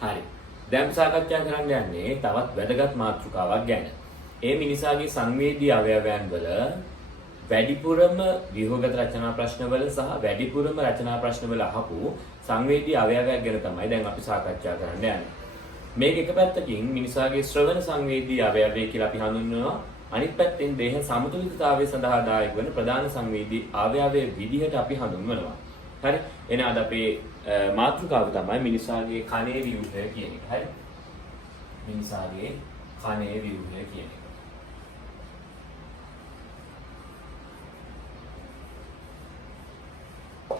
හරි. දැන් සාකච්ඡා කරන්න යන්නේ තවත් වැදගත් මාතෘකාවක් ගැන. ඒ මිනිසාගේ සංවේදී අවයවයන් වල වැඩිපුරම ව්‍යුහගත රචනා ප්‍රශ්නවල සහ වැඩිපුරම රචනා ප්‍රශ්නවල අහපු සංවේදී අවයවයක් ගැන තමයි දැන් අපි සාකච්ඡා කරන්න යන්නේ. මේක එක පැත්තකින් මිනිසාගේ ශ්‍රවණ සංවේදී අවයවය කියලා අපි හඳුන්වනවා. අනිත් පැත්තෙන් දේහ සමතුලිතතාවය සඳහා දායක වන ප්‍රධාන සංවේදී අවයවයේ විදිහට අපි හඳුන්වනවා. හරි. එහෙනම් අද අපේ මාතෘකාව තමයි මිනිසාගේ කනේ ව්‍යුහය කියන එක. හරි. මිනිසාගේ කනේ ව්‍යුහය කියන එක.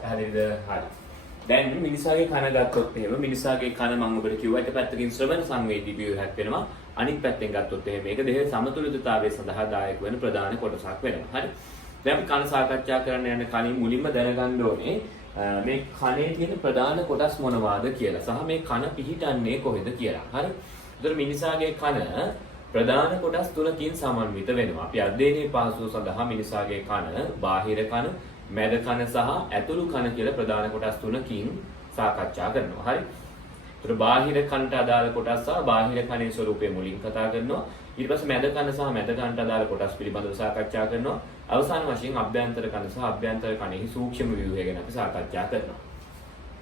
හරිද? හරි. දැන් මිනිසාගේ කන ගත්තොත් එහෙම මිනිසාගේ කන මම ඔබට කිව්වා එක පැත්තකින් ශ්‍රවණ සංවේදී ව්‍යුහයක් වෙනවා. අනිත් පැත්තෙන් ගත්තොත් එහෙම මේක දෙහි සමතුලිතතාවය සඳහා දායක වෙන ප්‍රධාන කොටසක් වෙනවා. හරි. දැන් කන සාකච්ඡා කරන්න යන කලින් මුලින්ම දැනගන්න ඕනේ මේ කනේ තියෙන ප්‍රධාන කොටස් මොනවාද කියලා සහ මේ කන පිහිටන්නේ කොහෙද කියලා. හරි. ඒතර මිනිසාගේ කන ප්‍රධාන කොටස් තුනකින් සමන්විත වෙනවා. අපි අධ්‍යයනයේ පහසුව සඳහා මිනිසාගේ කන බාහිර කන, මැද කන සහ ඇතුළු කන කියලා ප්‍රධාන කොටස් තුනකින් සාකච්ඡා කරනවා. හරි. ඒතර බාහිර කනට අදාළ කොටස් සහ බාහිර කනේ ස්වරූපය මුලින් කතා කරනවා. ඊට පස්සේ මැද කන සහ මැද කනට අදාළ කොටස් පිළිබඳව සාකච්ඡා කරනවා. අවසාන වශයෙන් අභ්‍යන්තර කන සහ අභ්‍යන්තර කනෙහි සූක්ෂම ව්‍යුහය ගැන අපි සාකච්ඡා කරනවා.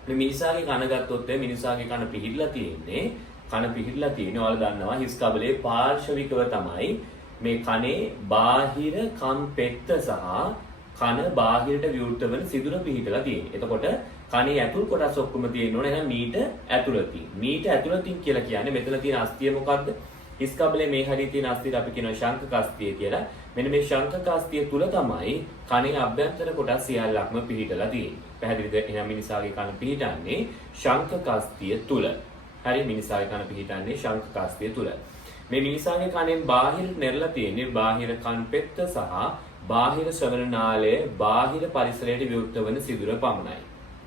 මේ මිනිසාගේ කන ගත්තොත් මිනිසාගේ කන පිහිටලා තියෙන්නේ ඔයාලා දන්නවා හිස් කබලේ පාර්ශවිකව තමයි මේ කනේ බාහිර කම් පෙත්ත සහ කන බාහිරට විවෘත වෙන සිදුර පිහිටලා තියෙන්නේ. එතකොට කනේ ඇතුල් කොටස් ඔක්කොම තියෙන්න ඕනේ එහෙනම් මීට ඇතුළතින්. මීට ඇතුළතින් කියලා කියන්නේ මෙතන තියෙන අස්තිය මොකක්ද? හිස් කබලේ මේ හරිය තියෙන අස්තියට අපි කියනවා ශංකක අස්තිය කියලා. මෙන්න මේ ශංකක අස්තිය තුල තමයි කනේ අභ්‍යන්තර කොටස් සියල්ලක්ම පිහිටලා තියෙන්නේ. පැහැදිලිද? එහෙනම් මිනිසාගේ කන පිහිටන්නේ ශංකක අස්තිය තුල. හරි මිනිසාගේ කන පිහිටන්නේ ශංකක අස්තිය තුල. මේ මිනිසාගේ කනෙන් බාහිර නෙරලා තියෙන්නේ බාහිර කන් පෙත්ත සහ බාහිර ශ්‍රවණ නාලය බාහිර පරිසරයට විවෘත වන සිදුර පමණයි.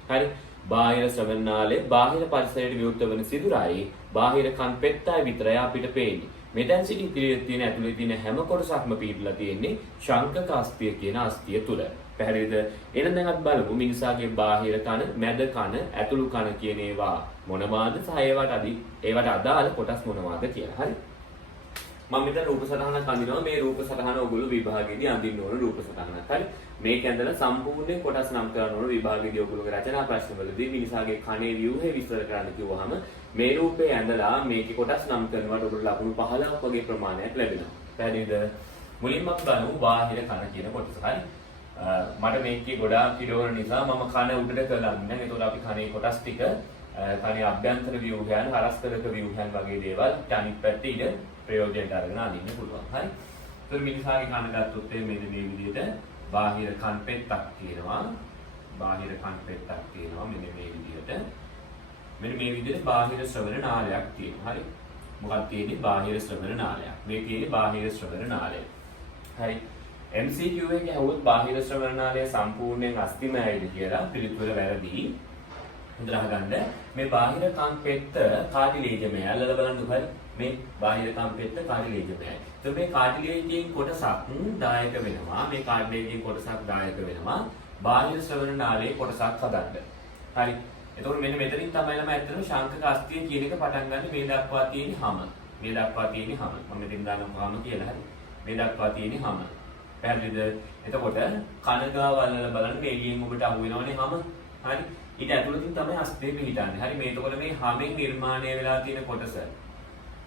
හරි. බාහිර ශ්‍රවණ නාලය බාහිර පරිසරයට විවෘත වන සිදුරයි බාහිර කන් පෙත්තයි විතරයි අපිට පේන්නේ. මෙතෙන් සිට ඉදිරියේ තියෙන ඇතුලේ තියෙන හැම කොටසක්ම පිටලා තියෙන්නේ ශංකක අස්තිය කියන අස්තිය තුල. පැහැදිලිද? එහෙනම් දැන් අපි බලමු මිනිසාගේ බාහිර කන, මැද කන, ඇතුළු කන කියන ඒවා මොනවාද සහ ඒවට අදාළ කොටස් මොනවාද කියලා. හරි. මම මෙතන රූප සටහනක් අඳිනවා. මේ රූප සටහන ඔයගොල්ලෝ විභාගයේදී අඳින්න ඕන රූප සටහනක්. හරි. මේක ඇඳලා සම්පූර්ණ කොටස් නම් කරන්න ඕන විභාගයේදී ඔයගොල්ලෝගේ රචනා ප්‍රශ්නවලදී මිනිසාගේ කනේ ව්‍යුහය විස්තර කරන්න කිව්වහම මේ රූපේ ඇඳලා මේකේ කොටස් නම් කරනකොට ඔයගොල්ලෝ ලකුණු 15ක් වගේ ප්‍රමාණයක් ලැබෙනවා. පැහැදිලිද? මුලින්ම අපි බලමු බාහිර කන කියන කොටස. හරි. මට මේකේ ගොඩාක් පිරවන නිසා මම කන උඩට කරලා ඉන්නම්. ඒතකොට අපි කනේ කොටස් ටික කනේ අභ්‍යන්තර ව්‍යුහයන්, හරස්කරක ව්‍යුහයන් වගේ දේවල් අනිත් පැත්තේ ඉඳ ප්‍රයෝජනයට අරගෙන අඳින්න පුළුවන්. හරි. ඒතර මිනිසාගේ කන ගත්තොත් මෙන්න මේ විදිහට බාහිර කන් පෙත්තක් තියෙනවා. බාහිර කන් පෙත්තක් තියෙනවා මෙන්න මේ විදිහට. මෙන්න මේ විදිහට බාහිර ශ්‍රවණ නාලයක් තියෙනවා. හරි. මොකක්ද තියෙන්නේ? බාහිර ශ්‍රවණ නාලයක්. මේ තියෙන්නේ බාහිර ශ්‍රවණ නාලය. හරි. MCQ එකේ අහුවොත් බාහිර ශ්‍රවණ නාලය සම්පූර්ණයෙන් අස්තිමයයිද කියලා පිළිතුර වැරදි. හොඳට අහගන්න. මේ බාහිර කන් පෙත්ත කාටිලේජමය. අල්ලලා බලන්න හරි. මේ බාහිර කන් පෙත්ත කාටිලේජමයයි. එතකොට මේ කාටිලේජයෙන් කොටසක් දායක වෙනවා. මේ කාටිලේජයෙන් කොටසක් දායක වෙනවා. බාහිර ශ්‍රවණ නාලයේ කොටසක් හදන්න. හරි. එතකොට මෙන්න මෙතනින් තමයි ළම ඇත්තටම ශාංකක අස්තිය කියන එක පටන් ගන්න මේ දක්වා තියෙන හැම. මේ දක්වා තියෙන හැම. මම මෙතෙන් දානවා හැම කියලා හරි. මේ දක්වා තියෙන හැම. පැහැදිලිද? එතකොට කන ගාව අල්ලලා බලන්න මේ එළියෙන් ඔබට අහු වෙනවනේ හැම. හරි. ඊට ඇතුළතින් තමයි අස්තිය පිහිටන්නේ. හරි. මේ එතකොට මේ හැමෙන් නිර්මාණය වෙලා තියෙන කොටස.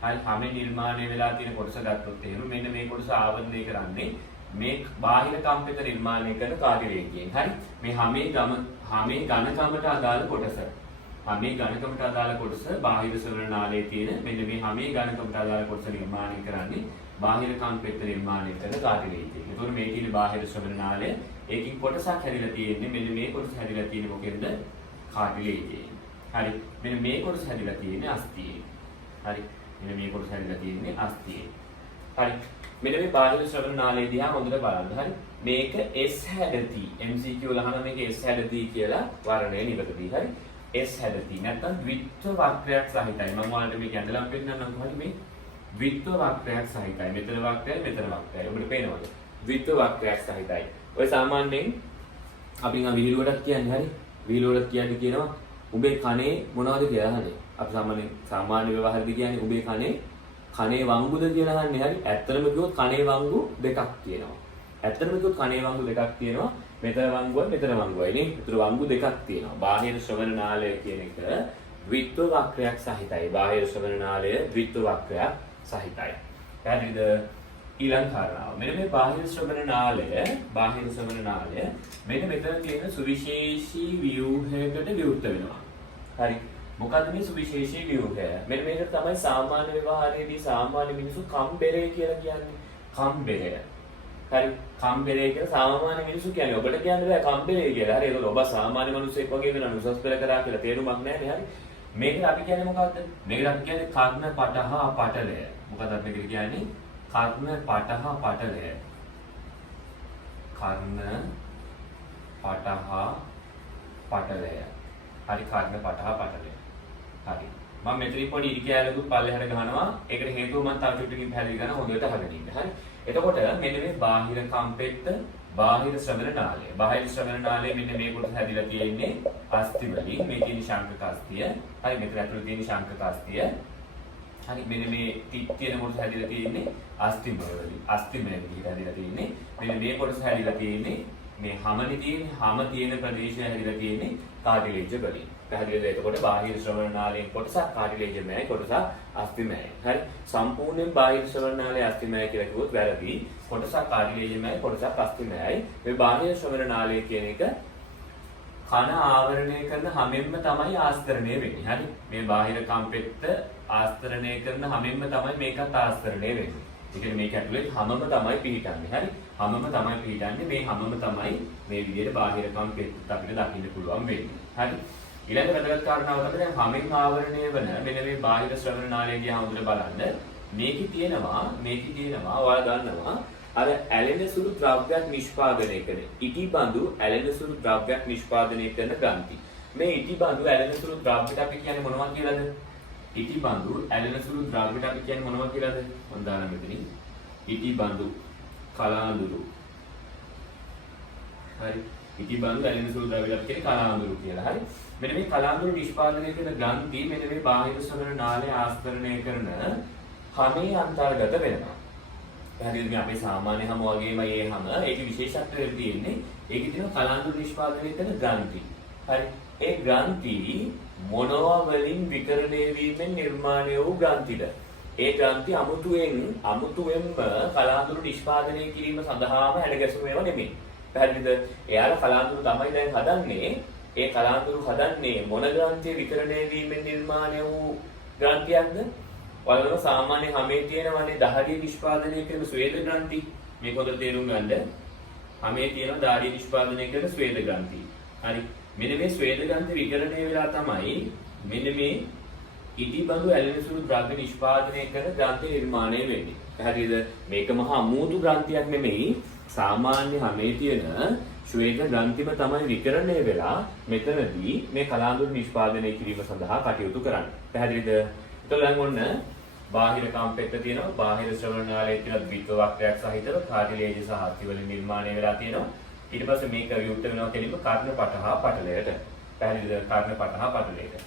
හරි. හැමෙන් නිර්මාණය වෙලා තියෙන කොටස ගත්තොත් එහෙනම් මෙන්න මේ කොටස ආවරණය කරන්නේ මේ බාහිර කම්පිත නිර්මාණය කරන කාර්යවේගයෙන්. හරි. මේ හැමේ ඝනකමට අදාළ කොටස. හැමේ ඝනකමට අදාළ කොටස බාහිර ශ්‍රවණ නාලයේ තියෙන මෙන්න මේ හැමේ ඝනකමට අදාළ කොටස නිර්මාණය කරන්නේ බාහිර කම්පිත නිර්මාණය කරන කාර්යවේගයෙන්. ඒතකොට මේ තියෙන බාහිර ශ්‍රවණ නාලය ඒකින් කොටසක් හැදිලා තියෙන්නේ මෙන්න මේ කොටස හැදිලා තියෙන්නේ මොකෙන්ද? කාර්යවේගයෙන්. හරි. මෙන්න මේ කොටස හැදිලා තියෙන්නේ අස්තියෙන්. හරි. මෙන්න මේ කොටස හැදිලා තියෙන්නේ අස්තියෙන්. හරි. මෙන්න මේ බාහිර ශ්‍රවණ නාලය දිහා හොඳට බලන්න. හරි. මේක S හැඩති. MCQ වල අහන මේක S හැඩති කියලා වර්ණය නිවැරදි. හරි. S හැඩති. නැත්නම් ද්විත්ව වක්‍රයක් සහිතයි. මම ඔයාලට මේක ඇඳලා පෙන්නන්නම්. හරි මේ ද්විත්ව වක්‍රයක් සහිතයි. මෙතන වක්‍රයයි මෙතන වක්‍රයයි. ඔබට පේනවද? ද්විත්ව වක්‍රයක් සහිතයි. ඔය සාමාන්‍යයෙන් අපි විහිළුවටත් කියන්නේ හරි. විහිළුවටත් කියන්නේ කියනවා උඹේ කනේ මොනවද කියලා අහන්නේ. අපි සාමාන්‍ය ව්‍යවහාරදී කියන්නේ උඹේ කනේ වංගුද කියලා අහන්නේ. හරි. ඇත්තටම කිව්වොත් කනේ වංගු දෙකක් තියෙනවා. ඇත්තටම කිව්වොත් කනේ වංගු දෙකක් තියෙනවා. මෙතන වංගුවයි මෙතන වංගුවයි නේ. ඒතර වංගු දෙකක් තියෙනවා. බාහිර ශ්‍රවණ නාලය කියන එක ද්විත්ව වක්‍රයක් සහිතයි. බාහිර ශ්‍රවණ නාලය ද්විත්ව වක්‍රයක් සහිතයි. හරිද? ඊළඟ කාරණාව. මෙන්න මේ බාහිර ශ්‍රවණ නාලය මෙන්න මෙතන තියෙන සුවිශේෂී ව්‍යුහයකට විවෘත වෙනවා. හරි. මොකද්ද මේ සුවිශේෂී ව්‍යුහය? මෙන්න මේකට තමයි සාමාන්‍ය ව්‍යවහාරයේදී සාමාන්‍ය මිනිස්සු කම්බෙරේ කියලා කියන්නේ. කම්බෙරය. හරි. කම්බෙරේ කියලා සාමාන්‍ය මිනිස්සු කියන්නේ. ඔබට කියන්න බෑ කම්බෙරේ කියලා. හරි. ඒක ඔබ සාමාන්‍ය මිනිස්සෙක් වගේ වෙනවා. උසස් පෙළ කරා කියලා තේරුමක් නැහැ නේ. හරි. මේකට අපි කියන්නේ මොකද්ද? මේකට අපි කියන්නේ කර්ණ පටහා පටලය. මොකද අපි මේකට කියන්නේ කර්ණ පටහා පටලය. කර්ණ පටහා පටලය. හරි කර්ණ පටහා පටලය. හරි. මම මෙතනින් පොඩි ඉරි කැලකුත් පල්ලෙහාට ගහනවා. ඒකට හේතුව මම තව චුට්ටකින් පැහැදිලි කරනවා හොඳට අහගෙන ඉන්න. හරි. එතකොට මෙන්න මේ බාහිර කම්පෙත්ත බාහිර ශ්‍රවණ නාලය. බාහිර ශ්‍රවණ නාලය මෙන්න මේ කොටස හැදිලා තියෙන්නේ අස්ථි වලින්. මේ තියෙන ශාංකක අස්ථිය. හරි මෙතන ඇතුළේ තියෙන ශාංකක අස්ථිය. හරි මෙන්න මේ තිත් තියෙන කොටස හැදිලා තියෙන්නේ අස්ථිමය වලින්. අස්ථිමය විදිහට හැදිලා තියෙන්නේ. මෙන්න මේ කොටස හැදිලා තියෙන්නේ මේ හැමනේ තියෙන හැම තියෙන ප්‍රදේශය හැදිලා තියෙන්නේ කාටිලේජ් වලින්. පැහැදිලිද? එතකොට බාහිර ශ්‍රවණ නාලයෙන් කොටසක් කාටිලේජ්මයයි කොටසක් අස්ථිමයයි. හරි. සම්පූර්ණයෙන් බාහිර ශ්‍රවණ නාලය අස්ථිමය කියලා කිව්වොත් වැරදි. කොටසක් කාටිලේජ්මයයි කොටසක් අස්ථිමයයි. මේ බාහිර ශ්‍රවණ නාලය කියන එක කන ආවරණය කරන හැමෙන්ම තමයි ආස්තරණය වෙන්නේ. හරි. මේ බාහිර කම්පෙත්ත ආස්තරණය කරන හැමෙන්ම තමයි මේකත් ආස්තරණය වෙන්නේ. ඒ කියන්නේ මේක ඇතුලේ හැමම තමයි පිහිටන්නේ. හරි. හැමම තමයි පිහිටන්නේ. මේ හැමම තමයි මේ විදිහට බාහිර කම්පෙත්ත අපිට දකින්න පුළුවන් වෙන්නේ. හරි. ඊළඟ වැදගත් කාරණාව තමයි දැන් හැමෙන් ආවරණය වෙන මෙන්න මේ බාහිර ශ්‍රවණ නාලය දිහා හොඳට බලන්න. මේකේ තියෙනවා ඔයාලා දන්නවා අර ඇලෙන සුළු ද්‍රව්‍යයක් නිෂ්පාදනය කරන ඉටිබඳු ඇලෙන සුළු ද්‍රව්‍යයක් නිෂ්පාදනය කරන ග්‍රන්ථි. මේ ඉටිබඳු ඇලෙන සුළු ද්‍රව්‍යට අපි කියන්නේ මොනවා කියලාද? ඉටිබඳු ඇලෙන සුළු ද්‍රව්‍යට අපි කියන්නේ මොනවා කියලාද? මම දාන්න මෙතනින්. ඉටිබඳු කලාඳුරු. හරි. ඉටිබඳු ඇලෙන සුළු ද්‍රව්‍යයට අපි කියන්නේ කලාඳුරු කියලා. හරි. මෙන්න මේ කලාඳුරු නිෂ්පාදනය කරන ග්‍රන්ථි මෙන්න මේ බාහිර ශ්‍රවණ නාලය ආස්තරණය කරන හැමේ අන්තර්ගත වෙනවා. පැහැදිලිද? අපේ සාමාන්‍ය හැම වගේම මේ හැම ඒකේ විශේෂත්වය තියෙන්නේ ඒකේ තියෙන කලාඳුරු නිෂ්පාදනය කරන ග්‍රන්ථි. හරි. ඒ ග්‍රන්ථි මොනවා වලින් විකරණය වීමෙන් නිර්මාණය වූ ග්‍රන්ථිද? ඒ ග්‍රන්ථි අමුතුවෙන්ම කලාඳුරු නිෂ්පාදනය කිරීම සඳහාම හැඩගැසුණු ඒවා නෙමෙයි. පැහැදිලිද? එයාලා කලාඳුරු තමයි දැන් හදන්නේ. ඒ කලාඳුරු හදන්නේ මොන ග්‍රන්ථිය විකරණය වීමෙන් නිර්මාණය වූ ග්‍රන්ථියක්ද? ඔයාලම සාමාන්‍ය හැමේ තියෙනවනේ දහඩිය නිෂ්පාදනය කරන ස්වේද ග්‍රන්ථි. මේක හොඳට තේරුම් ගන්න. හැමේ තියෙන දහඩිය නිෂ්පාදනය කරන ස්වේද ග්‍රන්ථි. හරි. මෙන්න මේ ස්වේද ග්‍රන්ථි විකරණය වෙලා තමයි මෙන්න මේ ඉටිබඳු ඇලෙන සුළු ද්‍රව්‍ය නිෂ්පාදනය කරන ග්‍රන්ථි නිර්මාණය වෙන්නේ. පැහැදිලිද? මේක මහා අමුතු ග්‍රන්ථියක් නෙමෙයි. සාමාන්‍ය හැමේ තියෙන ශ්වේත ග්‍රන්ථිම තමයි විකරණය වෙලා මෙතනදී මේ කලාඳුරු නිෂ්පාදනය කිරීම සඳහා කටයුතු කරන්නේ. පැහැදිලිද? එතකොට ඔන්න බාහිර කම්පෙත්ත තියෙනවා. බාහිර ශ්‍රවණ නාලයේ තියෙන ද්විත්ව වක්‍රයක් සහිතව කාටිලේජ් සහ අස්ථි වලින් නිර්මාණය වෙලා තියෙනවා. ඊට පස්සේ මේක විවෘත වෙනවා කියලිම කර්ණ පටහා පටලයට. පැහැදිලිද? කර්ණ පටහා පටලයට.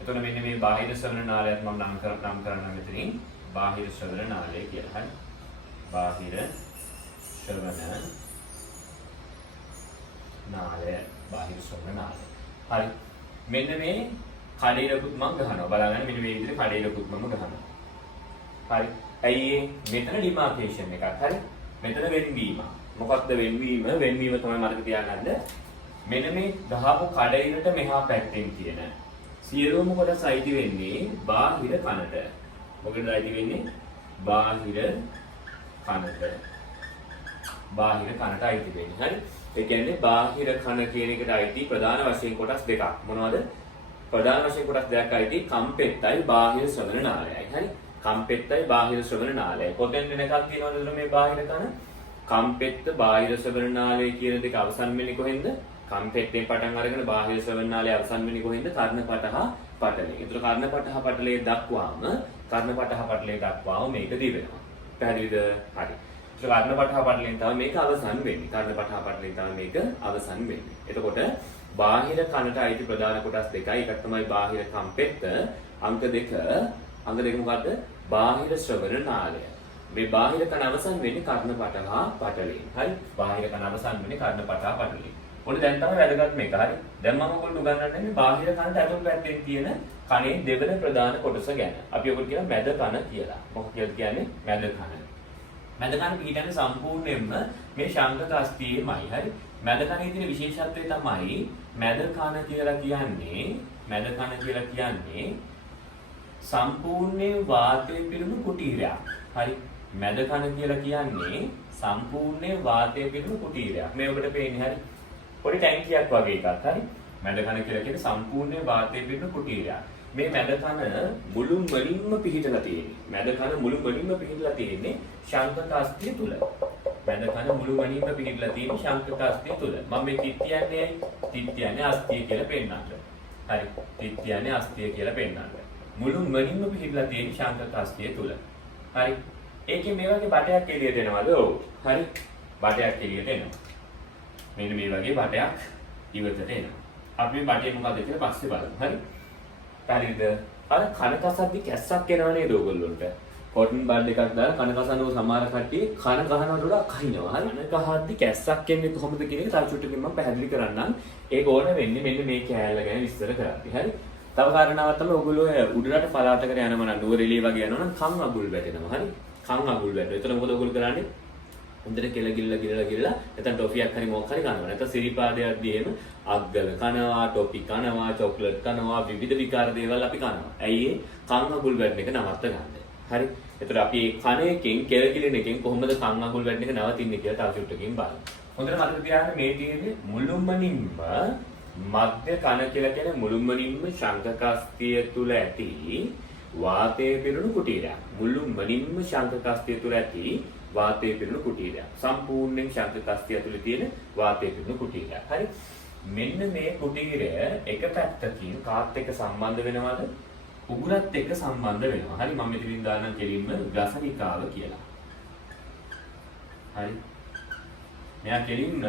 එතකොට මෙන්න මේ බාහිර ශ්‍රවණ නාලයත් මම නම් කරන්න මෙතනින් බාහිර ශ්‍රවණ නාලය කියලා. හරි. බාහිර ශ්‍රවණ නාලය. බාහිර ශ්‍රවණ නාලය. හරි. මෙන්න මේ කඩේලකුත් මම ගහනවා. බලන්න මෙන්න මේ විදිහට කඩේලකුත් මම ගහනවා. හරි. ඇයි මෙතන ඩිමාර්කේෂන් එකක්. හරි. මෙතන වෙන්වීම. මොකක්ද වෙන්වීම? වෙන්වීම තමයි මතක තියාගන්න. මෙන්න මේ ගහපු කඩේලට මෙහා පැත්තෙන් තියෙන සියලුම කොටස අයිති වෙන්නේ බාහිර කනට. මොකටද අයිති වෙන්නේ? බාහිර කනට. බාහිර කනට අයිති වෙන්නේ. හරි. ඒ කියන්නේ බාහිර කන කියන එකට අයිති ප්‍රධාන වශයෙන් කොටස් දෙකක්. මොනවද? ප්‍රධාන වශයෙන් කොටස් දෙකක් අයිති කම්පෙත්තයි බාහිර ශ්‍රවණ නාලයයි. හරි. කම්පෙත්තයි බාහිර ශ්‍රවණ නාලයයි. පොතෙන් වෙනකක් තියෙනවද මේ බාහිර කන? කම්පෙත්ත බාහිර ශ්‍රවණ නාලය කියන දෙක අවසන් වෙන්නේ කොහෙන්ද? කම්පෙත්තෙන් පටන් අරගෙන බාහිර ශ්‍රවණ නාලය අවසන් වෙන්නේ කොහෙන්ද? කර්ණ පටහා පටලේ. ඒතර කර්ණ පටහා පටලේ දක්වාම මේක දී වෙනවා. පැහැදිලිද? හරි. ඒක කර්ණ පටහා පටලෙන් තමයි මේක අවසන් වෙන්නේ. කර්ණ පටහා පටලෙන් තමයි මේක අවසන් වෙන්නේ. එතකොට බාහිර කනට අයිති ප්‍රධාන කොටස් දෙකයි. එකක් තමයි බාහිර කම්පෙත්ත. අංක 2 මොකද්ද? බාහිර ශ්‍රවණ නාලය. මේ බාහිර කන අවසන් වෙන්නේ කර්ණපට හා පටලයෙන්. හරි? බාහිර කන අවසන් වෙන්නේ කර්ණපට හා පටලයෙන්. ඔන්න දැන් තමයි වැදගත්ම එක. හරි? දැන් මම ඔයගොල්ලෝ උගන්වන්නේ බාහිර කනට ඇතුළු පැත්තෙන් තියෙන කනේ දෙවන ප්‍රධාන කොටස ගැන. අපි ඔයගොල්ලෝ කියන මැද කන කියලා. මොකක්ද කියන්නේ? මැද කන. මැද කන පිටින්නේ සම්පූර්ණයෙන්ම මේ ශංකක අස්ථියේමයි. හරි? මැද කනේ තියෙන විශේෂත්වය තමයි මැද කන කියලා කියන්නේ සම්පූර්ණයෙන් වාතයේ පිරුණු කුටීරයක්. හරි? මැද කන කියලා කියන්නේ සම්පූර්ණයෙන් වාතයේ පිරුණු කුටීරයක්. මේ ඔබට පේන්නේ හරි? පොඩි ටැංකියක් වගේ එකක්. හරි? මැද කන කියලා කියන්නේ සම්පූර්ණයෙන් වාතයේ පිරුණු කුටීරයක්. මේ මැද කන මුළුමනින්ම පිහිටලා තියෙන්නේ. මැද කන මුළුමනින්ම පිහිටලා තියෙන්නේ ශංකක අස්ථිය තුල. මැද කන මුළුමනින්ම පිහිටලා තියෙන්නේ ශංකක අස්ථිය තුල. මම මේ තිත් කියන්නේ අස්ථිය කියලා පෙන්නන්න. හරි? තිත් කියන්නේ අස්ථිය කියලා පෙන්නන්න. මුළුමනින්ම පිහිටලා තියෙන්නේ ශංකක අස්ථිය තුල. හරි? ඒකේ මේ වගේ බටයක් එළියට එනවාද? ඔව්. හරි? බටයක් එළියට එනවා. මෙන්න මේ වගේ බටයක් ඉවතට එනවා. අපි මේ බටේ මොකද කියලා පස්සේ බලමු. හරි? හරිද? අර කන කසද්දි කැස්සක් එනවා නේද ඔයගොල්ලන්ට? කොටන් බඩ් එකක් දාලා කන කසනෝ සමහර කට්ටිය කන ගහනවට වඩා කහිනවා. හරි? කන ගහද්දි කැස්සක් එන්නේ කොහොමද කියන එක තව චුට්ටකින් මම පැහැදිලි කරන්නම්. ඒක ඕන වෙන්නේ මෙන්න මේ කෑල්ල ගැන විස්තර කරද්දි. හරි? තව කාරණාවක් තමයි ඔයගොල්ලෝ උඩරට පළාතකට යනම නම් නුවරඑළිය වගේ යනවා නම් කන් අගුල් වැටෙනවා. හරි? කන් අගුල් වැටෙනවා. එතන මොකද ඔයගොල්ලෝ කරන්නේ? හොඳට ගිල්ලා නැත්නම් ටොෆියක් හරි මොකක් හරි කනවා. නැත්නම් සිරිපාදයක් දීම අග්ගල කනවා, ටොපි කනවා, චොක්ලට් කනවා, විවිධ විකාර දේවල් අපි කනවා. ඇයි ඒ කන් අගුල් වැටෙන එක නවත්ත ගන්න. හරි? එතකොට අපි මේ කන එකෙන් කෙලකිලින එකෙන් කොහොමද කන් අගුල් වැටෙන එක නවතින්නේ කියලා තව චුට්ටකින් බලමු. හොඳට මතක තියාගන්න මේ තියෙන්නේ මුළුමනින්ම මධ්‍ය කන කියලා කියන්නේ මුළුමනින්ම ශංකක අස්ථිය තුල ඇති වාතයේ පිරුණු කුටීරයක්. මුළුමනින්ම ශංකක අස්ථිය තුල ඇති වාතයේ පිරුණු කුටීරයක්. සම්පූර්ණයෙන් ශංකක අස්ථිය ඇතුලේ තියෙන වාතයේ පිරුණු කුටීරයක්. හරි? මෙන්න මේ කුටීරය එක පැත්තකින් කාත් එක්ක සම්බන්ධ වෙනවද? උගුරත් එක්ක සම්බන්ධ වෙනවා. හරි? මම මෙතනින් දාන්නම් කෙලින්ම ගසනිකාව කියලා. හරි? මෙයා කෙලින්ම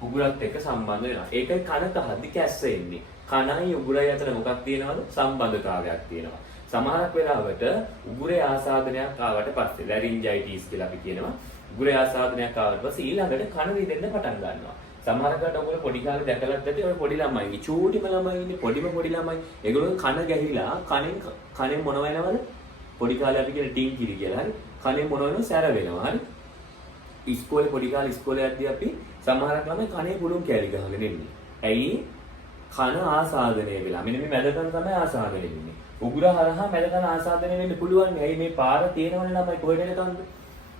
උගුරත් එක්ක සම්බන්ධ වෙනවා. ඒකයි කන කහද්දි කැස්ස එන්නේ. කනයි උගුරයි අතර මොකක් තියෙනවද? සම්බන්ධතාවයක් තියෙනවා. සමහරක් වෙලාවට උගුරේ ආසාදනයක් ආවට පස්සේ ලැරින්ජයිටිස් කියලා අපි කියනවා. උගුරේ ආසාදනයක් ආවට පස්සේ ඊළඟට කන රිදෙන්න පටන් ගන්නවා. සමහරකට ඔයගොල්ලෝ පොඩි කාලේ දැකලත් ඇති ඔය පොඩි ළමයි, චූටිම ළමයි ඉන්නේ, පොඩි ළමයි. ඒගොල්ලෝ කන ගැහිලා කනෙන් මොනව වෙනවද? පොඩි කාලේ අපි කියන ටින්කිරි කියලා. හරි? කනෙන් මොනව වෙනවද? සැර වෙනවා. හරි? ඉස්කෝලේ පොඩි කාලේ ඉස්කෝලේ යද්දී අපි සමහරක් ළමයි කනේ පුළුන් කෑලි ගහගෙන ඉන්නේ. ඇයි? කන ආසාදනය වෙලා. මෙන්න මේ මැද කන තමයි ආසාදනය වෙන්නේ. උගුර හරහා මැද කන ආසාදනය වෙන්න පුළුවන්. ඇයි මේ පාර තියෙනවනේ ළමයි කොහෙද යනකන්ද?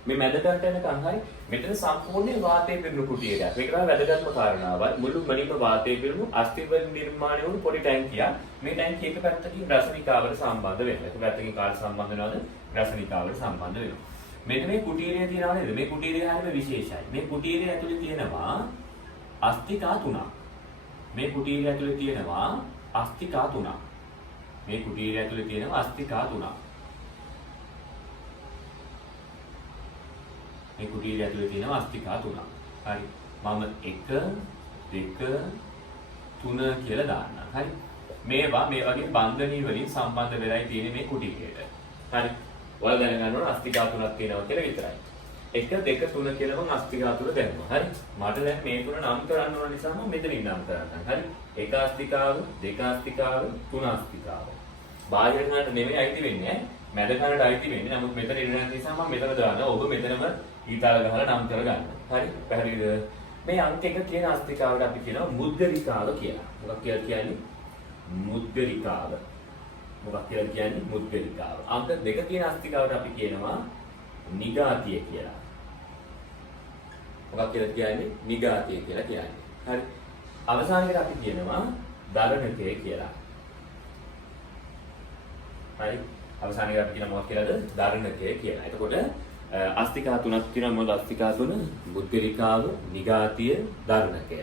මේ මැද කනට එනකන් හරි. මෙතන සම්පූර්ණ වාතයේ පිරුණු කුටියක්. මේක තමයි වැදගත්ම කාරණාව. මුළු මනින්ම වාතයේ පිරුණු අස්ථි වලින් නිර්මාණය වුණු පොඩි ටැංකියක්. මේ ටැංකිය එක පැත්තකින් රසනිකාවට සම්බන්ධ වෙනවා. එක පැත්තකින් කාට සම්බන්ධ වෙනවද? රසනිකාවට සම්බන්ධ වෙනවා. මෙන්න මේ කුටීරය තියෙනවා නේද? මේ කුටීරය හැම විශේෂයි. මේ කුටීරය ඇතුලේ තියෙනවා අස්තිකා 3ක්. මේ කුටීරය ඇතුලේ තියෙනවා අස්තිකා 3ක්. මේ කුටීරය ඇතුලේ තියෙනවා අස්තිකා 3ක්. මේ කුටීරය ඇතුලේ තියෙනවා අස්තිකා 3ක්. හරි. මම 1 2 3 කියලා දාන්නම්. හරි. මේවා මේ වගේ බන්ධනී වලින් සම්බන්ධ වෙලායි තියෙන්නේ මේ කුටීරයට. හරි. ඔයාලා දැනගන්න ඕන අස්තිකා 3ක් තියෙනවා කියලා විතරයි. 1 2 3 කියලා මම අස්තිකා 3 දැම්මා. හරි. මට දැන් මේ තුන නම් කරන්න ඕන නිසා මම මෙතනින් නම් කරන්නම්. හරි. 1 අස්තිකාව, 2 අස්තිකාව, 3 අස්තිකාව. බාහිර කනට නෙමෙයි අයිති වෙන්නේ. මැද කනට අයිති වෙන්නේ. නමුත් මෙතන ඉන්න නිසා මම මෙතන දානවා. ඔබ මෙතනම ඊතාල ගහලා නම් කරගන්න. හරි. පැහැදිලිද? මේ අංක 1 තියෙන අස්තිකාවට අපි කියනවා මුද්ගරිකාව කියලා. මොකක් කියලා කියන්නේ? මුද්ගරිකාව. මොකක් කියලා කියන්නේ? මුද්ගරිකාව. අංක 2 තියෙන අස්තිකාවට අපි කියනවා නිගාතිය කියලා. මොකක් කියලා කියන්නේ? නිගාතිය කියලා කියන්නේ. හරි. අවසානයේදී අපි කියනවා දරණකය කියලා. හරි. අවසානයේදී අපි කියන මොකක් කියලාද? දරණකය කියලා. එතකොට අස්තිකා 3ක් තියෙනවා. මොකද අස්තිකා 3? මුද්ගරිකාව, නිගාතිය, දරණකය.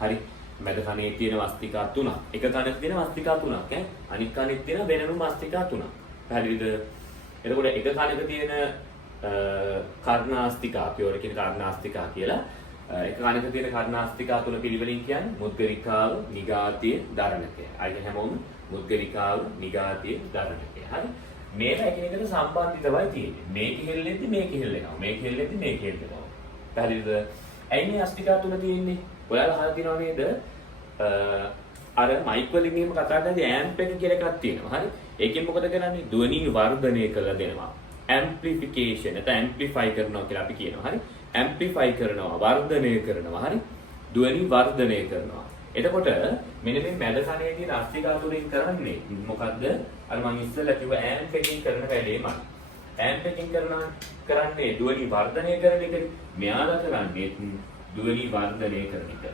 හරි. මැද කනේ තියෙන අස්තිකා 3ක්. එක කනක තියෙන අස්තිකා 3ක් ඈ. අනිත් කනේ තියෙන වෙනම අස්තිකා 3ක්. පැහැදිලිද? එතකොට එක කනක තියෙන කර්ණාස්තිකා අපි ඔය කියන කර්ණාස්තිකා කියලා එක කණක තියෙන කර්ණාස්තිකා තුන පිළිවෙලින් කියන්නේ මුද්ගරිකාව, නිගාතිය, දරණකය. අයිද හැමෝම මුද්ගරිකාව, නිගාතිය, දරණකය. හරි. මේක එකිනෙකට සම්බන්ධිතවයි තියෙන්නේ. මේක හෙල්ලෙද්දි මේක හෙල්ලෙනවා. මේක හෙල්ලෙද්දි මේක හෙල්ලෙනවා. පැහැදිලිද? ඇයි මේ අස්තිකා තුන තියෙන්නේ? ඔයාලා අහලා තියෙනව නේද? අර මයික් වලින් එහෙම කතා කරද්දී ඇම්ප් එක කියලා එකක් තියෙනවා. හරි. ඒකෙන් මොකද කරන්නේ? ධ්වනි වර්ධනය කරලා දෙනවා. ඇම්ප්ලිෆිකේෂන් නැත්නම් ඇම්ප්ලිෆයි කරනවා කියලා අපි කියනවා. හරි. ඇම්ප්ලිෆයි කරනවා, වර්ධනය කරනවා. හරි. ධ්වනි වර්ධනය කරනවා. එතකොට මෙන්න මේ මැද කණේ තියෙන අස්තිකා තුලින් කරන්නේ මොකද්ද? අර මම ඉස්සෙල්ලා කිව්ව ඇම්ප් එකකින් කරන වැඩේමයි. ඇම්ප් එකකින් කරන්නේ ධ්වනි වර්ධනය කරන එක. මෙයාලා කරන්නේ ධ්වනි වර්ධනය කරන එක.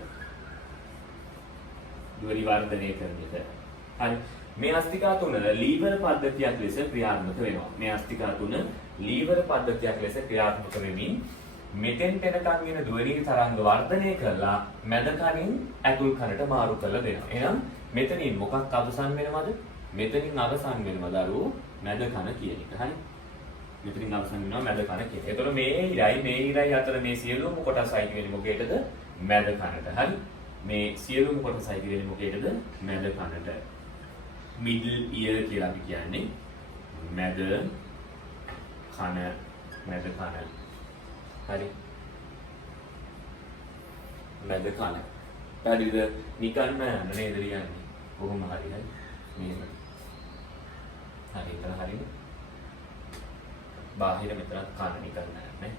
ධ්වනි වර්ධනය කරන එක. හරි. මේ අස්තිකා තුන ලීවර් පද්ධතියක් ලෙස ක්‍රියාත්මක වෙනවා. මේ අස්තිකා තුන ලීවර් පද්ධතියක් ලෙස ක්‍රියාත්මක වෙමින් මෙතෙන් එනකන් එන ධ්වනි තරංග වර්ධනය කරලා මැද කනින් ඇතුල් කනට මාරු කරලා දෙනවා. එහෙනම් මෙතනින් මොකක් අවසන් වෙනවද? මෙතනින් අවසන් වෙනවද අරෝ මැද කන කියන එක. හරි. මෙතනින් අවසන් වෙනවා මැද කන කියන එක. ඒතකොට මේ ඉරයි අතර මේ සියලුම කොටස් අයිති වෙන්නේ මොකේද? මැද කනට. හරි. මේ සියලුම කොටස් අයිති වෙන්නේ මොකේද? මැද කනට. middle ear කියලා අපි කියන්නේ මැද කන. හරි. මැද කන. හරිද? නිකන් නෑ නේද කියන්නේ. කොහොම හරි හරි. මේක. හරි ඉතල හරිද? බාහිර මෙතන කන නිකන් නෑ.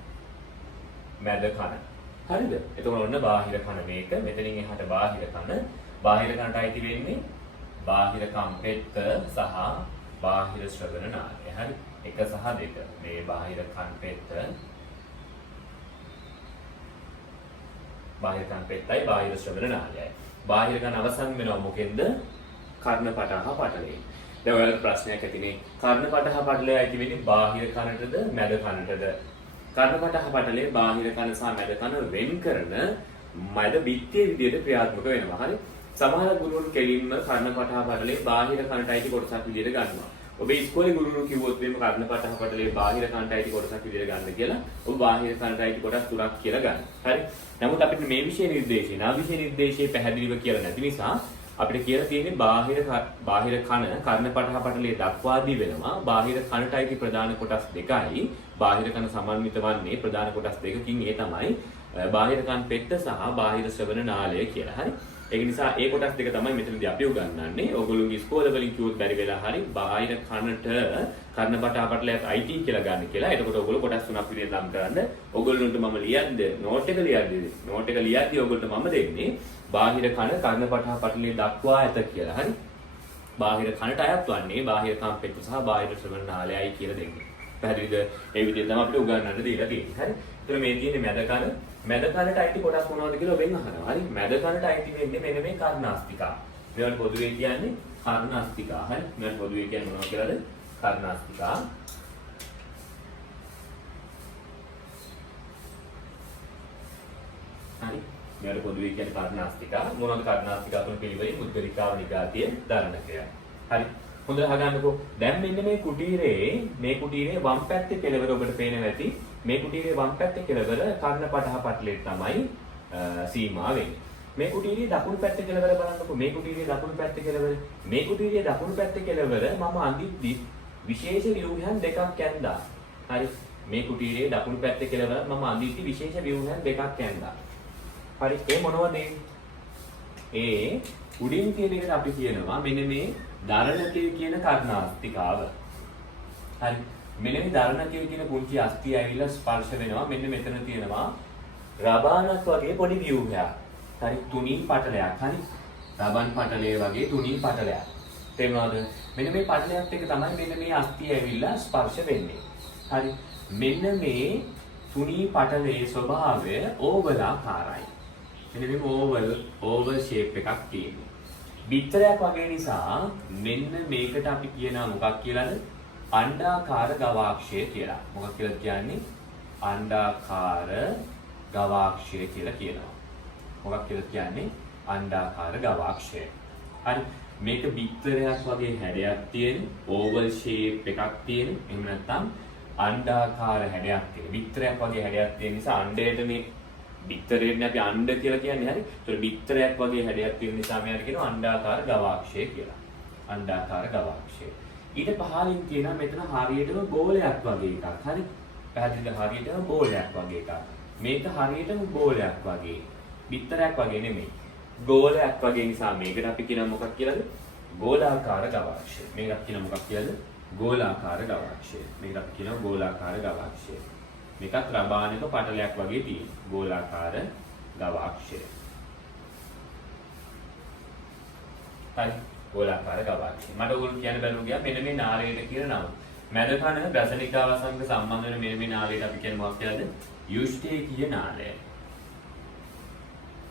මැද කන. හරිද? එතකොට ඔන්න බාහිර කන මේක. මෙතනින් එහාට බාහිර කන. බාහිර කනට අයිති වෙන්නේ බාහිර කම්පෙත්ත සහ බාහිර ශ්‍රවණ නාලය. හරි. 1 සහ 2. මේ බාහිර කම්පෙත්ත බාහිර කම්පෙත්තයි බාහිර ශ්‍රවණ නාලයයි. බාහිර කන අවසන් වෙනවා මොකෙන්ද? කර්ණපටහ පටලයෙන්. දැන් ඔයාලට ප්‍රශ්නයක් ඇතිනේ. කර්ණපටහ පටලය ඇති වෙන්නේ බාහිර කනටද මැද කනටද? කර්ණපටහ පටලයේ බාහිර කන සහ මැද කන වෙන් කරන මැද බිත්තිය විදිහට ක්‍රියාත්මක වෙනවා. හරි. සමහර ගුරුවරු කෙලින්ම කර්ණපටහ පටලයේ බාහිර කනට අයිති කොටසක් විදිහට ගන්නවා. ඔබ ඉස්කෝලේ ගුරුවරු කිව්වොත් මේ කර්ණපටහ පටලයේ බාහිර කනට අයිති කොටසක් විදිහට ගන්න කියලා ඔබ බාහිර කනට අයිති කොටස් තුනක් කියලා ගන්න. හරි. නමුත් අපිට මේ විෂය නිර්දේශය, නාවිෂය නිර්දේශයේ පැහැදිලිව කියලා නැති නිසා අපිට කියලා තියෙන්නේ බාහිර කන කර්ණපටහ පටලයේ දක්වාදී වෙනවා. බාහිර කනට අයිති ප්‍රධාන කොටස් දෙකයි. බාහිර කන සමන්විත වන්නේ ප්‍රධාන කොටස් දෙකකින්. ඒ තමයි බාහිර කන් පෙත්ත සහ බාහිර ශ්‍රවණ නාලය කියලා. හරි. ඒක නිසා ඒ කොටස් දෙක තමයි මෙතනදී අපි උගන්වන්නේ. ඕගොල්ලෝගේ ඉස්කෝල වලින් කිව්වොත් බැරි වෙලා හරි බාහිර කනට කර්ණපටහ පටලයට IT කියලා ගන්න කියලා. එතකොට ඕගොල්ලෝ කොටස් තුනක් විදිහට නම් කරන්න. ඕගොල්ලන්ට මම ලියද්ද නෝට් එක ලියද්දී ඕගොල්ලන්ට මම දෙන්නේ බාහිර කන කර්ණපටහ පටලයේ දක්වා ඇත කියලා. හරි. බාහිර කනට අයත් වන්නේ බාහිර කම්පෙත්ත සහ බාහිර ශ්‍රවණ නාලයයි කියලා දෙන්නේ. පැහැදිලිද? ඒ විදිහට තමයි අපිට උගන්වන්න දීලා තියෙන්නේ. හරි. ඒතර මේ තියෙන්නේ මැද කනට අයිති කොටස් මොනවද කියලා ඔබෙන් අහනවා. හරි. මැද කනට අයිති වෙන්නේ මෙන්න මේ කර්ණාස්තිකා. මේවට පොදුවේ කියන්නේ කර්ණාස්තිකා. හරි. මේවට පොදුවේ කියන්නේ මොනවද කියලාද? කර්ණාස්තිකා. හරි. මේවට පොදුවේ කියන්නේ කර්ණාස්තිකා. මොනවද කර්ණාස්තිකා තුන පිළිවෙලින් මුද්ගරිකාව, නිගාතිය, දරණකය. හරි. හොඳට අහගන්නකෝ. දැන් මෙන්න මේ කුටීරේ වම් පැත්තේ කෙළවර ඔබට පේනවා ඇති. මේ කුටීරේ වම් පැත්තේ කෙළවර කර්ණපටහ පටලයේ තමයි සීමා වෙන්නේ. මේ කුටීරේ දකුණු පැත්තේ කෙළවර බලන්නකෝ. මේ කුටීරේ දකුණු පැත්තේ කෙළවර. මේ කුටීරේ දකුණු පැත්තේ කෙළවර මම අඳිද්දි විශේෂ ව්‍යුහයන් දෙකක් ඇඳා. හරි. මේ කුටීරේ දකුණු පැත්තේ කෙළවර මම අඳිද්දි විශේෂ ව්‍යුහයන් දෙකක් ඇඳා. හරි. ඒ මොනවද ඒ උඩින් තියෙන එකට අපි කියනවා මෙන්න මේ දරණකය කියන කර්ණාස්තිකාව. හරි. මෙන්න මේ දරණකය කියන පුංචි අස්තිය ඇවිල්ලා ස්පර්ශ වෙනවා. මෙන්න මෙතන තියෙනවා රබානක් වගේ පොඩි ව්‍යුහයක්. හරි. තුනී පටලයක්. හරි. රබන් පටලයේ වගේ තුනී පටලයක්. තේරුණාද? මෙන්න මේ පටලයත් එක්ක තමයි මෙන්න මේ අස්තිය ඇවිල්ලා ස්පර්ශ වෙන්නේ. හරි. මෙන්න මේ තුනී පටලයේ ස්වභාවය ඕවල් ආකාරයි. මෙන්න මේ ඕවල් ෂේප් එකක් තියෙනවා. බිත්තරයක් වගේ නිසා මෙන්න මේකට අපි කියනවා මොකක් කියලාද? අණ්ඩාකාර ගවාක්ෂය කියලා. මොකක් කියලාද කියන්නේ? අණ්ඩාකාර ගවාක්ෂය කියලා කියනවා. මොකක් කියලාද කියන්නේ? අණ්ඩාකාර ගවාක්ෂය. හරි. මේක බිත්තරයක් වගේ හැඩයක් තියෙන ඕවල් ෂේප් එකක් තියෙන. එහෙම නැත්නම් අණ්ඩාකාර හැඩයක් තියෙන. බිත්තරයක් වගේ හැඩයක් තියෙන නිසා අණ්ඩයට මේ බිත්තරේනේ අපි අණ්ඩ කියලා කියන්නේ හරි. ඒතර බිත්තරයක් වගේ හැඩයක් තියෙන නිසා මෙයාට කියනවා අණ්ඩාකාර ගවාක්ෂය කියලා. අණ්ඩාකාර ගවාක්ෂය. ඊට පහළින් තියෙනවා මෙතන හරියටම බෝලයක් වගේ එකක්. හරි. පැහැදිලිද? හරියටම බෝලයක් වගේ එකක්. මේක හරියටම බෝලයක් වගේ. බිත්තරයක් වගේ නෙමෙයි. ගෝලයක් වගේ නිසා මේකට අපි කියනවා මොකක් කියලාද? ගෝලාකාර ගවාක්ෂය. මේකට කියනවා මොකක් කියලාද? ගෝලාකාර ගවාක්ෂය. මේකට අපි කියනවා ගෝලාකාර ගවාක්ෂය. මේකත් රබානක පටලයක් වගේ තියෙන ගෝලාකාර ගවාක්ෂය. හරි ගෝලාකාර ගවාක්ෂය. මට ඕගොල්ලෝ කියන්න බැරුව ගියා මෙන්න මේ නාලයට කියන නම. මැද කන ගසනිකාවසංග සම්බන්ධ වෙන මෙන්න මේ නාලයට අපි කියන්නේ මොකක්ද කියලාද? යුෂ්ඨේකීය නාලය.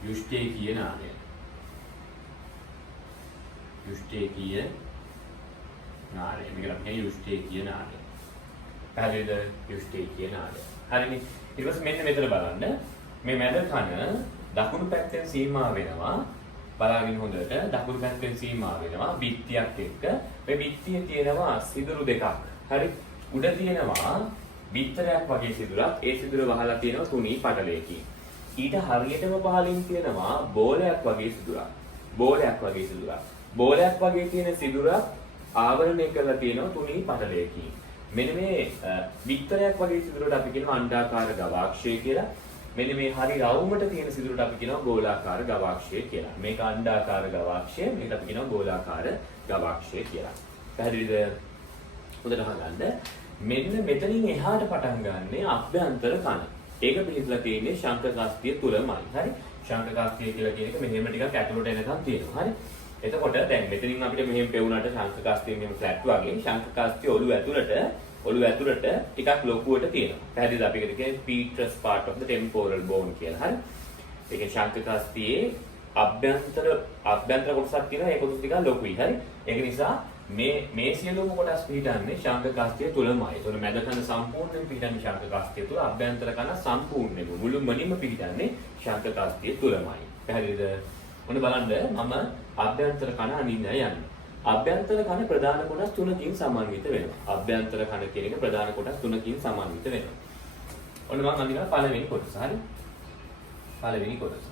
යුෂ්ඨේකීය නාලය. යුෂ්ඨේකීය නාලය. මේකට අපි කියන්නේ යුෂ්ඨේකීය නාලය. පැහැදිලිද? යුෂ්ඨේකීය නාලය. හරිනේ. ඊට පස්සේ මෙන්න මෙතන බලන්න. මේ මැද කන දකුණු පැත්තෙන් සීමා වෙනවා. බලාගෙන හොඳට දකුණු පැත්තෙන් සීමා වෙනවා බිත්තියක් එක්ක. මේ බිත්තියේ තියෙනවා සිදුරු දෙකක්. හරි. උඩ තියෙනවා බිත්තරයක් වගේ සිදුරක්. ඒ සිදුර වහලා තියෙනවා තුනී පටලයකින්. ඊට හරියටම පහළින් තියෙනවා බෝලයක් වගේ සිදුරක්. බෝලයක් වගේ සිදුරක්. බෝලයක් වගේ තියෙන සිදුරක් ආවරණය කරලා තියෙනවා තුනී පටලයකින්. මෙන්න මේ බිත්තරයක් වගේ සිදුරට අපි කියනවා අණ්ඩාකාර ගවාක්ෂය කියලා. මෙන්න මේ හරි රවුමට තියෙන සිදුරට අපි කියනවා ගෝලාකාර ගවාක්ෂය කියලා. මේක අණ්ඩාකාර ගවාක්ෂය, මේක අපි කියනවා ගෝලාකාර ගවාක්ෂය කියලා. පැහැදිලිද? හොඳට අහගන්න. මෙන්න මෙතනින් එහාට පටන් ගන්නෙ අභ්‍යන්තර කන. ඒක පිළිබඳව තියෙන්නේ ශංඛකාස්තිය තුලමයි. හරි? ශංඛකාස්තිය කියලා කියන එක මෙහෙම ටිකක් ඇතුළට එනකම් තියෙනවා. හරි? එතකොට දැන් මෙතනින් අපිට මෙහෙම පෙවුනට ශංඛකාස්තිය මෙහෙම ෆ්ලැට් වගේ ශංඛකාස්තිය ඔළුව ඇතුළට ටිකක් ලොකුවට තියෙනවා. පැහැදිලිද? අපි කියන්නේ petrous part of the temporal bone කියලා. හරි? ඒ කියන්නේ ශංඛකාස්තියේ අභ්‍යන්තර කොටසක් තියෙනවා. ඒ කොටස ටිකක් ලොකුයි. හරි? ඒක නිසා මේ සියලුම කොටස් පිටින්නේ ශංඛකාස්තිය තුලමයි. ඒතකොට මැද කන සම්පූර්ණයෙන් පිටින්නේ ශංඛකාස්තිය තුල, අභ්‍යන්තර කන සම්පූර්ණයෙන්ම මුළුමනින්ම පිටින්නේ ශංඛකාස්තිය තුලමයි. පැහැදිලිද? ඔන්න බලන්න මම අභ්‍යන්තර කන අඳින්න යන්නේ. අභ්‍යන්තර කන ප්‍රධාන කොටස් තුනකින් සමන්විත වෙනවා. අභ්‍යන්තර කන කියන එක ප්‍රධාන කොටස් තුනකින් සමන්විත වෙනවා. ඔන්න මම අඳිනවා පළවෙනි කොටස. හරි? පළවෙනි කොටස.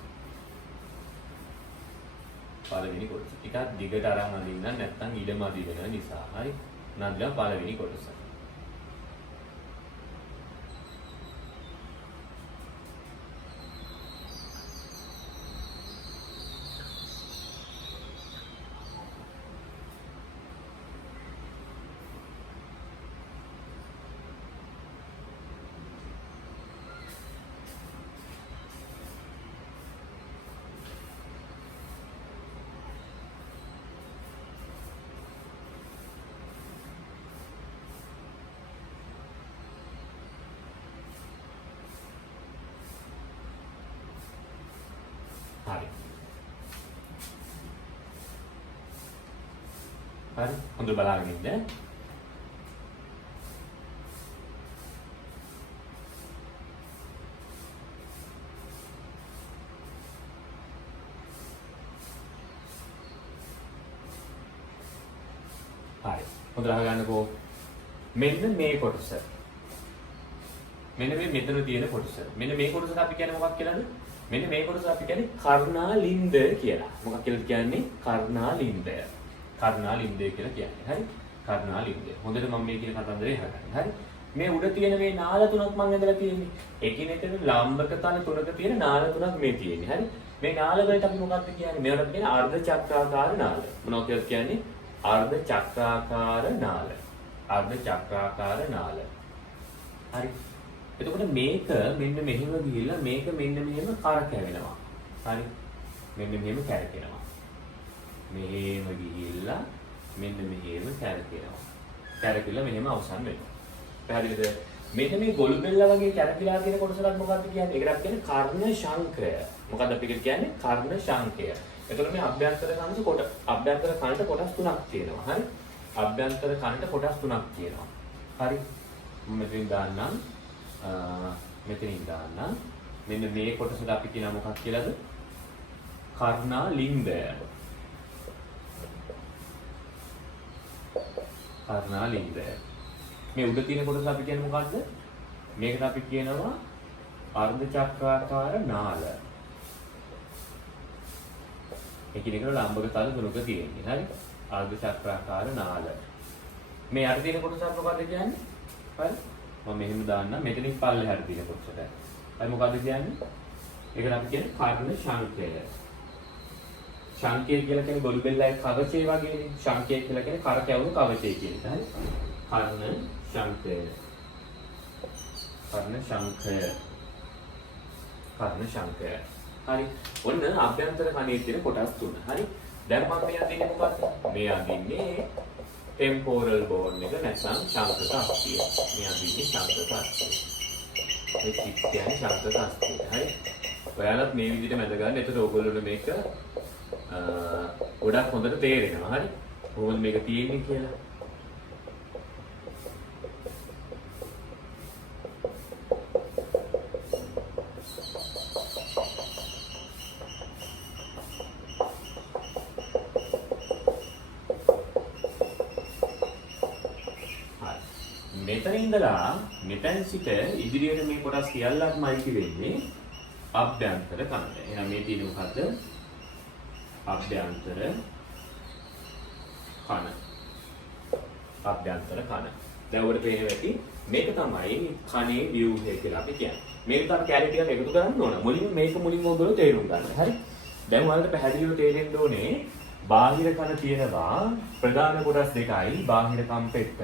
පළවෙනි කොටස. ටිකක් දිගට අරන් අඳින්න නැත්නම් ඉඩම අදි වෙන නිසා. හරි? නන්දලා පළවෙනි කොටස. හරි. හරි. හොඳට බලාගෙන ඉන්න. හරි. හොඳට අහගන්නකෝ. මෙන්න මේ කොටස. මෙන්න මේ මෙතන තියෙන කොටස. මෙන්න මේ කොටසට අපි කියන්නේ මොකක් කියලාද? මෙන්න මේ කොටස අපි කියන්නේ කර්ණාලින්ද කියලා. මොකක් කියලාද කියන්නේ? කර්ණාලින්දය. කර්ණාලින්දය කියලා කියන්නේ. හරි? කර්ණාලින්දය. හොඳට මම මේ කියන කතන්දරේ අහගන්න. හරි? මේ උඩ තියෙන මේ නාල තුනක් මම ඇඳලා තියෙන්නේ. එකිනෙකට ලම්බක තල තුනක තියෙන නාල තුනක් මේ තියෙන්නේ. හරි? මේ නාල වලට අපි මොකක්ද කියන්නේ? මේවට අපි කියන්නේ අර්ධ චක්‍රාකාර නාල. මොනවද කියලා කියන්නේ? අර්ධ චක්‍රාකාර නාල. අර්ධ චක්‍රාකාර නාල. හරි? එතකොට මේක මෙන්න මෙහෙම ගිහිල්ලා මේක මෙන්න මෙහෙම කරකැවෙනවා. හරි? මෙන්න මෙහෙම කැරකෙනවා. මෙහෙම ගිහිල්ලා මෙන්න මෙහෙම කැරකෙනවා. කැරකිලා මෙහෙම අවසන් වෙනවා. පැහැදිලිද? මෙන්න මේ ගොළු බෙල්ල වගේ කැරකිලා තියෙන කොටසකට මොකක්ද කියන්නේ? ඒකට අපි කියන්නේ කර්ණ ශංඛය. මොකක්ද අපි කියන්නේ? කර්ණ ශංඛය. එතකොට මේ අභ්‍යන්තර කනට කොටස් තුනක් තියෙනවා. හරි? අභ්‍යන්තර කනට කොටස් තුනක් තියෙනවා. හරි? මම මෙතනින් දාන්නම්. මෙතනින් දාන්න. මෙන්න මේ කොටසට අපි කියන මොකක් කියලාද? කර්ණාලින්දය. කර්ණාලින්දය. මේ උඩ තියෙන කොටස අපි කියන්නේ මොකක්ද? මේකට අපි කියනවා අර්ධ චක්‍රාකාර නාල. එකිනෙකට ලම්බක තල තුනක තියෙන්නේ. හරි? අර්ධ චක්‍රාකාර නාල. මේ යට තියෙන කොටසක් මොකද්ද කියන්නේ? හරි? මම මෙහෙම දාන්නම්. මෙතනින් පල්ලෙහාට තියෙන කොටසට. හරි මොකද්ද කියන්නේ? ඒකට අපි කියන්නේ කර්ණ ශංකය. ශංකය කියලා කියන්නේ ගොළු බෙල්ලයි කවචේ වගේනේ. ශංකය කියලා කියන්නේ කර කැවුණු කවචේ කියන එක. හරි? කර්ණ ශංකය. කර්ණ ශංකය. කර්ණ ශංකය. හරි. ඔන්න අභ්‍යන්තර කණේ තියෙන කොටස් තුන. හරි? දැන් මම මේ අදින්නේ මොකක්ද? මේ අදින්නේ temporal bone එක නැත්නම් ශංකක අස්තිය. මේ අදින්නේ ශංකක අස්තිය. මේ චිත් කියන්නේ ශංකක අස්තිය. හරි? ඔයාලත් මේ විදිහට මැද ගන්න. එතකොට ඕගොල්ලෝ මේක ගොඩක් හොඳට තේරෙනවා. හරි? කොහොමද මේක තියෙන්නේ කියලා. මෙතන ඉඳලා මෙතෙන් සිට ඉදිරියට මේ කොටස් සියල්ලක්ම අයිති වෙන්නේ අභ්‍යන්තර කනට. එහෙනම් මේ තියෙන මොකද්ද? අභ්‍යන්තර කන. අභ්‍යන්තර කන. දැන් ඔබට පේන වෙටි මේක තමයි කනේ ව්‍යුහය කියලා අපි කියන්නේ. මේක තමයි කැලිටි එකක් එකතු කරන්න ඕන. මුලින් ඔයගොල්ලෝ තේරුම් ගන්න. හරි? දැන් ඔයාලට පැහැදිලිව තේරෙන්න ඕනේ බාහිර කන තියෙනවා ප්‍රධාන කොටස් දෙකයි. බාහිර කම්පෙට්ට,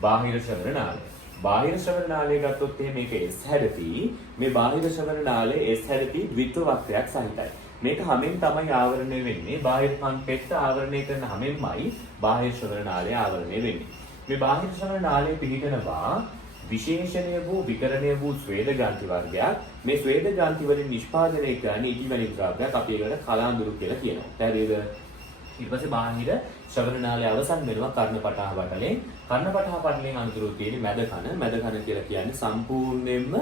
බාහිර ශ්‍රවණ නාලය. බාහිර ශ්‍රවණ නාලය ගත්තොත් එහෙනම් මේක S හැඩති. මේ බාහිර ශ්‍රවණ නාලය S හැඩති ද්විත්ව වක්‍රයක් සහිතයි. මේක හැමෙන් තමයි ආවරණය වෙන්නේ. බාහිර කම්පෙට්ට ආවරණය කරන හැමෙන්මයි බාහිර ශ්‍රවණ නාලය ආවරණය වෙන්නේ. මේ බාහිර ශ්‍රවණ නාලය පිහිටනවා විශේෂණය වූ විකරණය වූ ස්වේද ග්‍රන්ථි වර්ගයක්. මේ ස්වේද ග්‍රන්ථි වලින් නිෂ්පාදනය කරන ඉටිවලින් ද්‍රව්‍යයක් අපි ඒකට කලාඳුරු කියලා කියනවා. පැහැදිලිද? ඊට පස්සේ බාහිර ශ්‍රවණ නාලය අවසන් වෙනවා කර්ණපටහ පටලෙන්. කර්ණපටහ පටලෙන් අනුතුරු තියෙන මැද කන. මැද කන කියලා කියන්නේ සම්පූර්ණයෙන්ම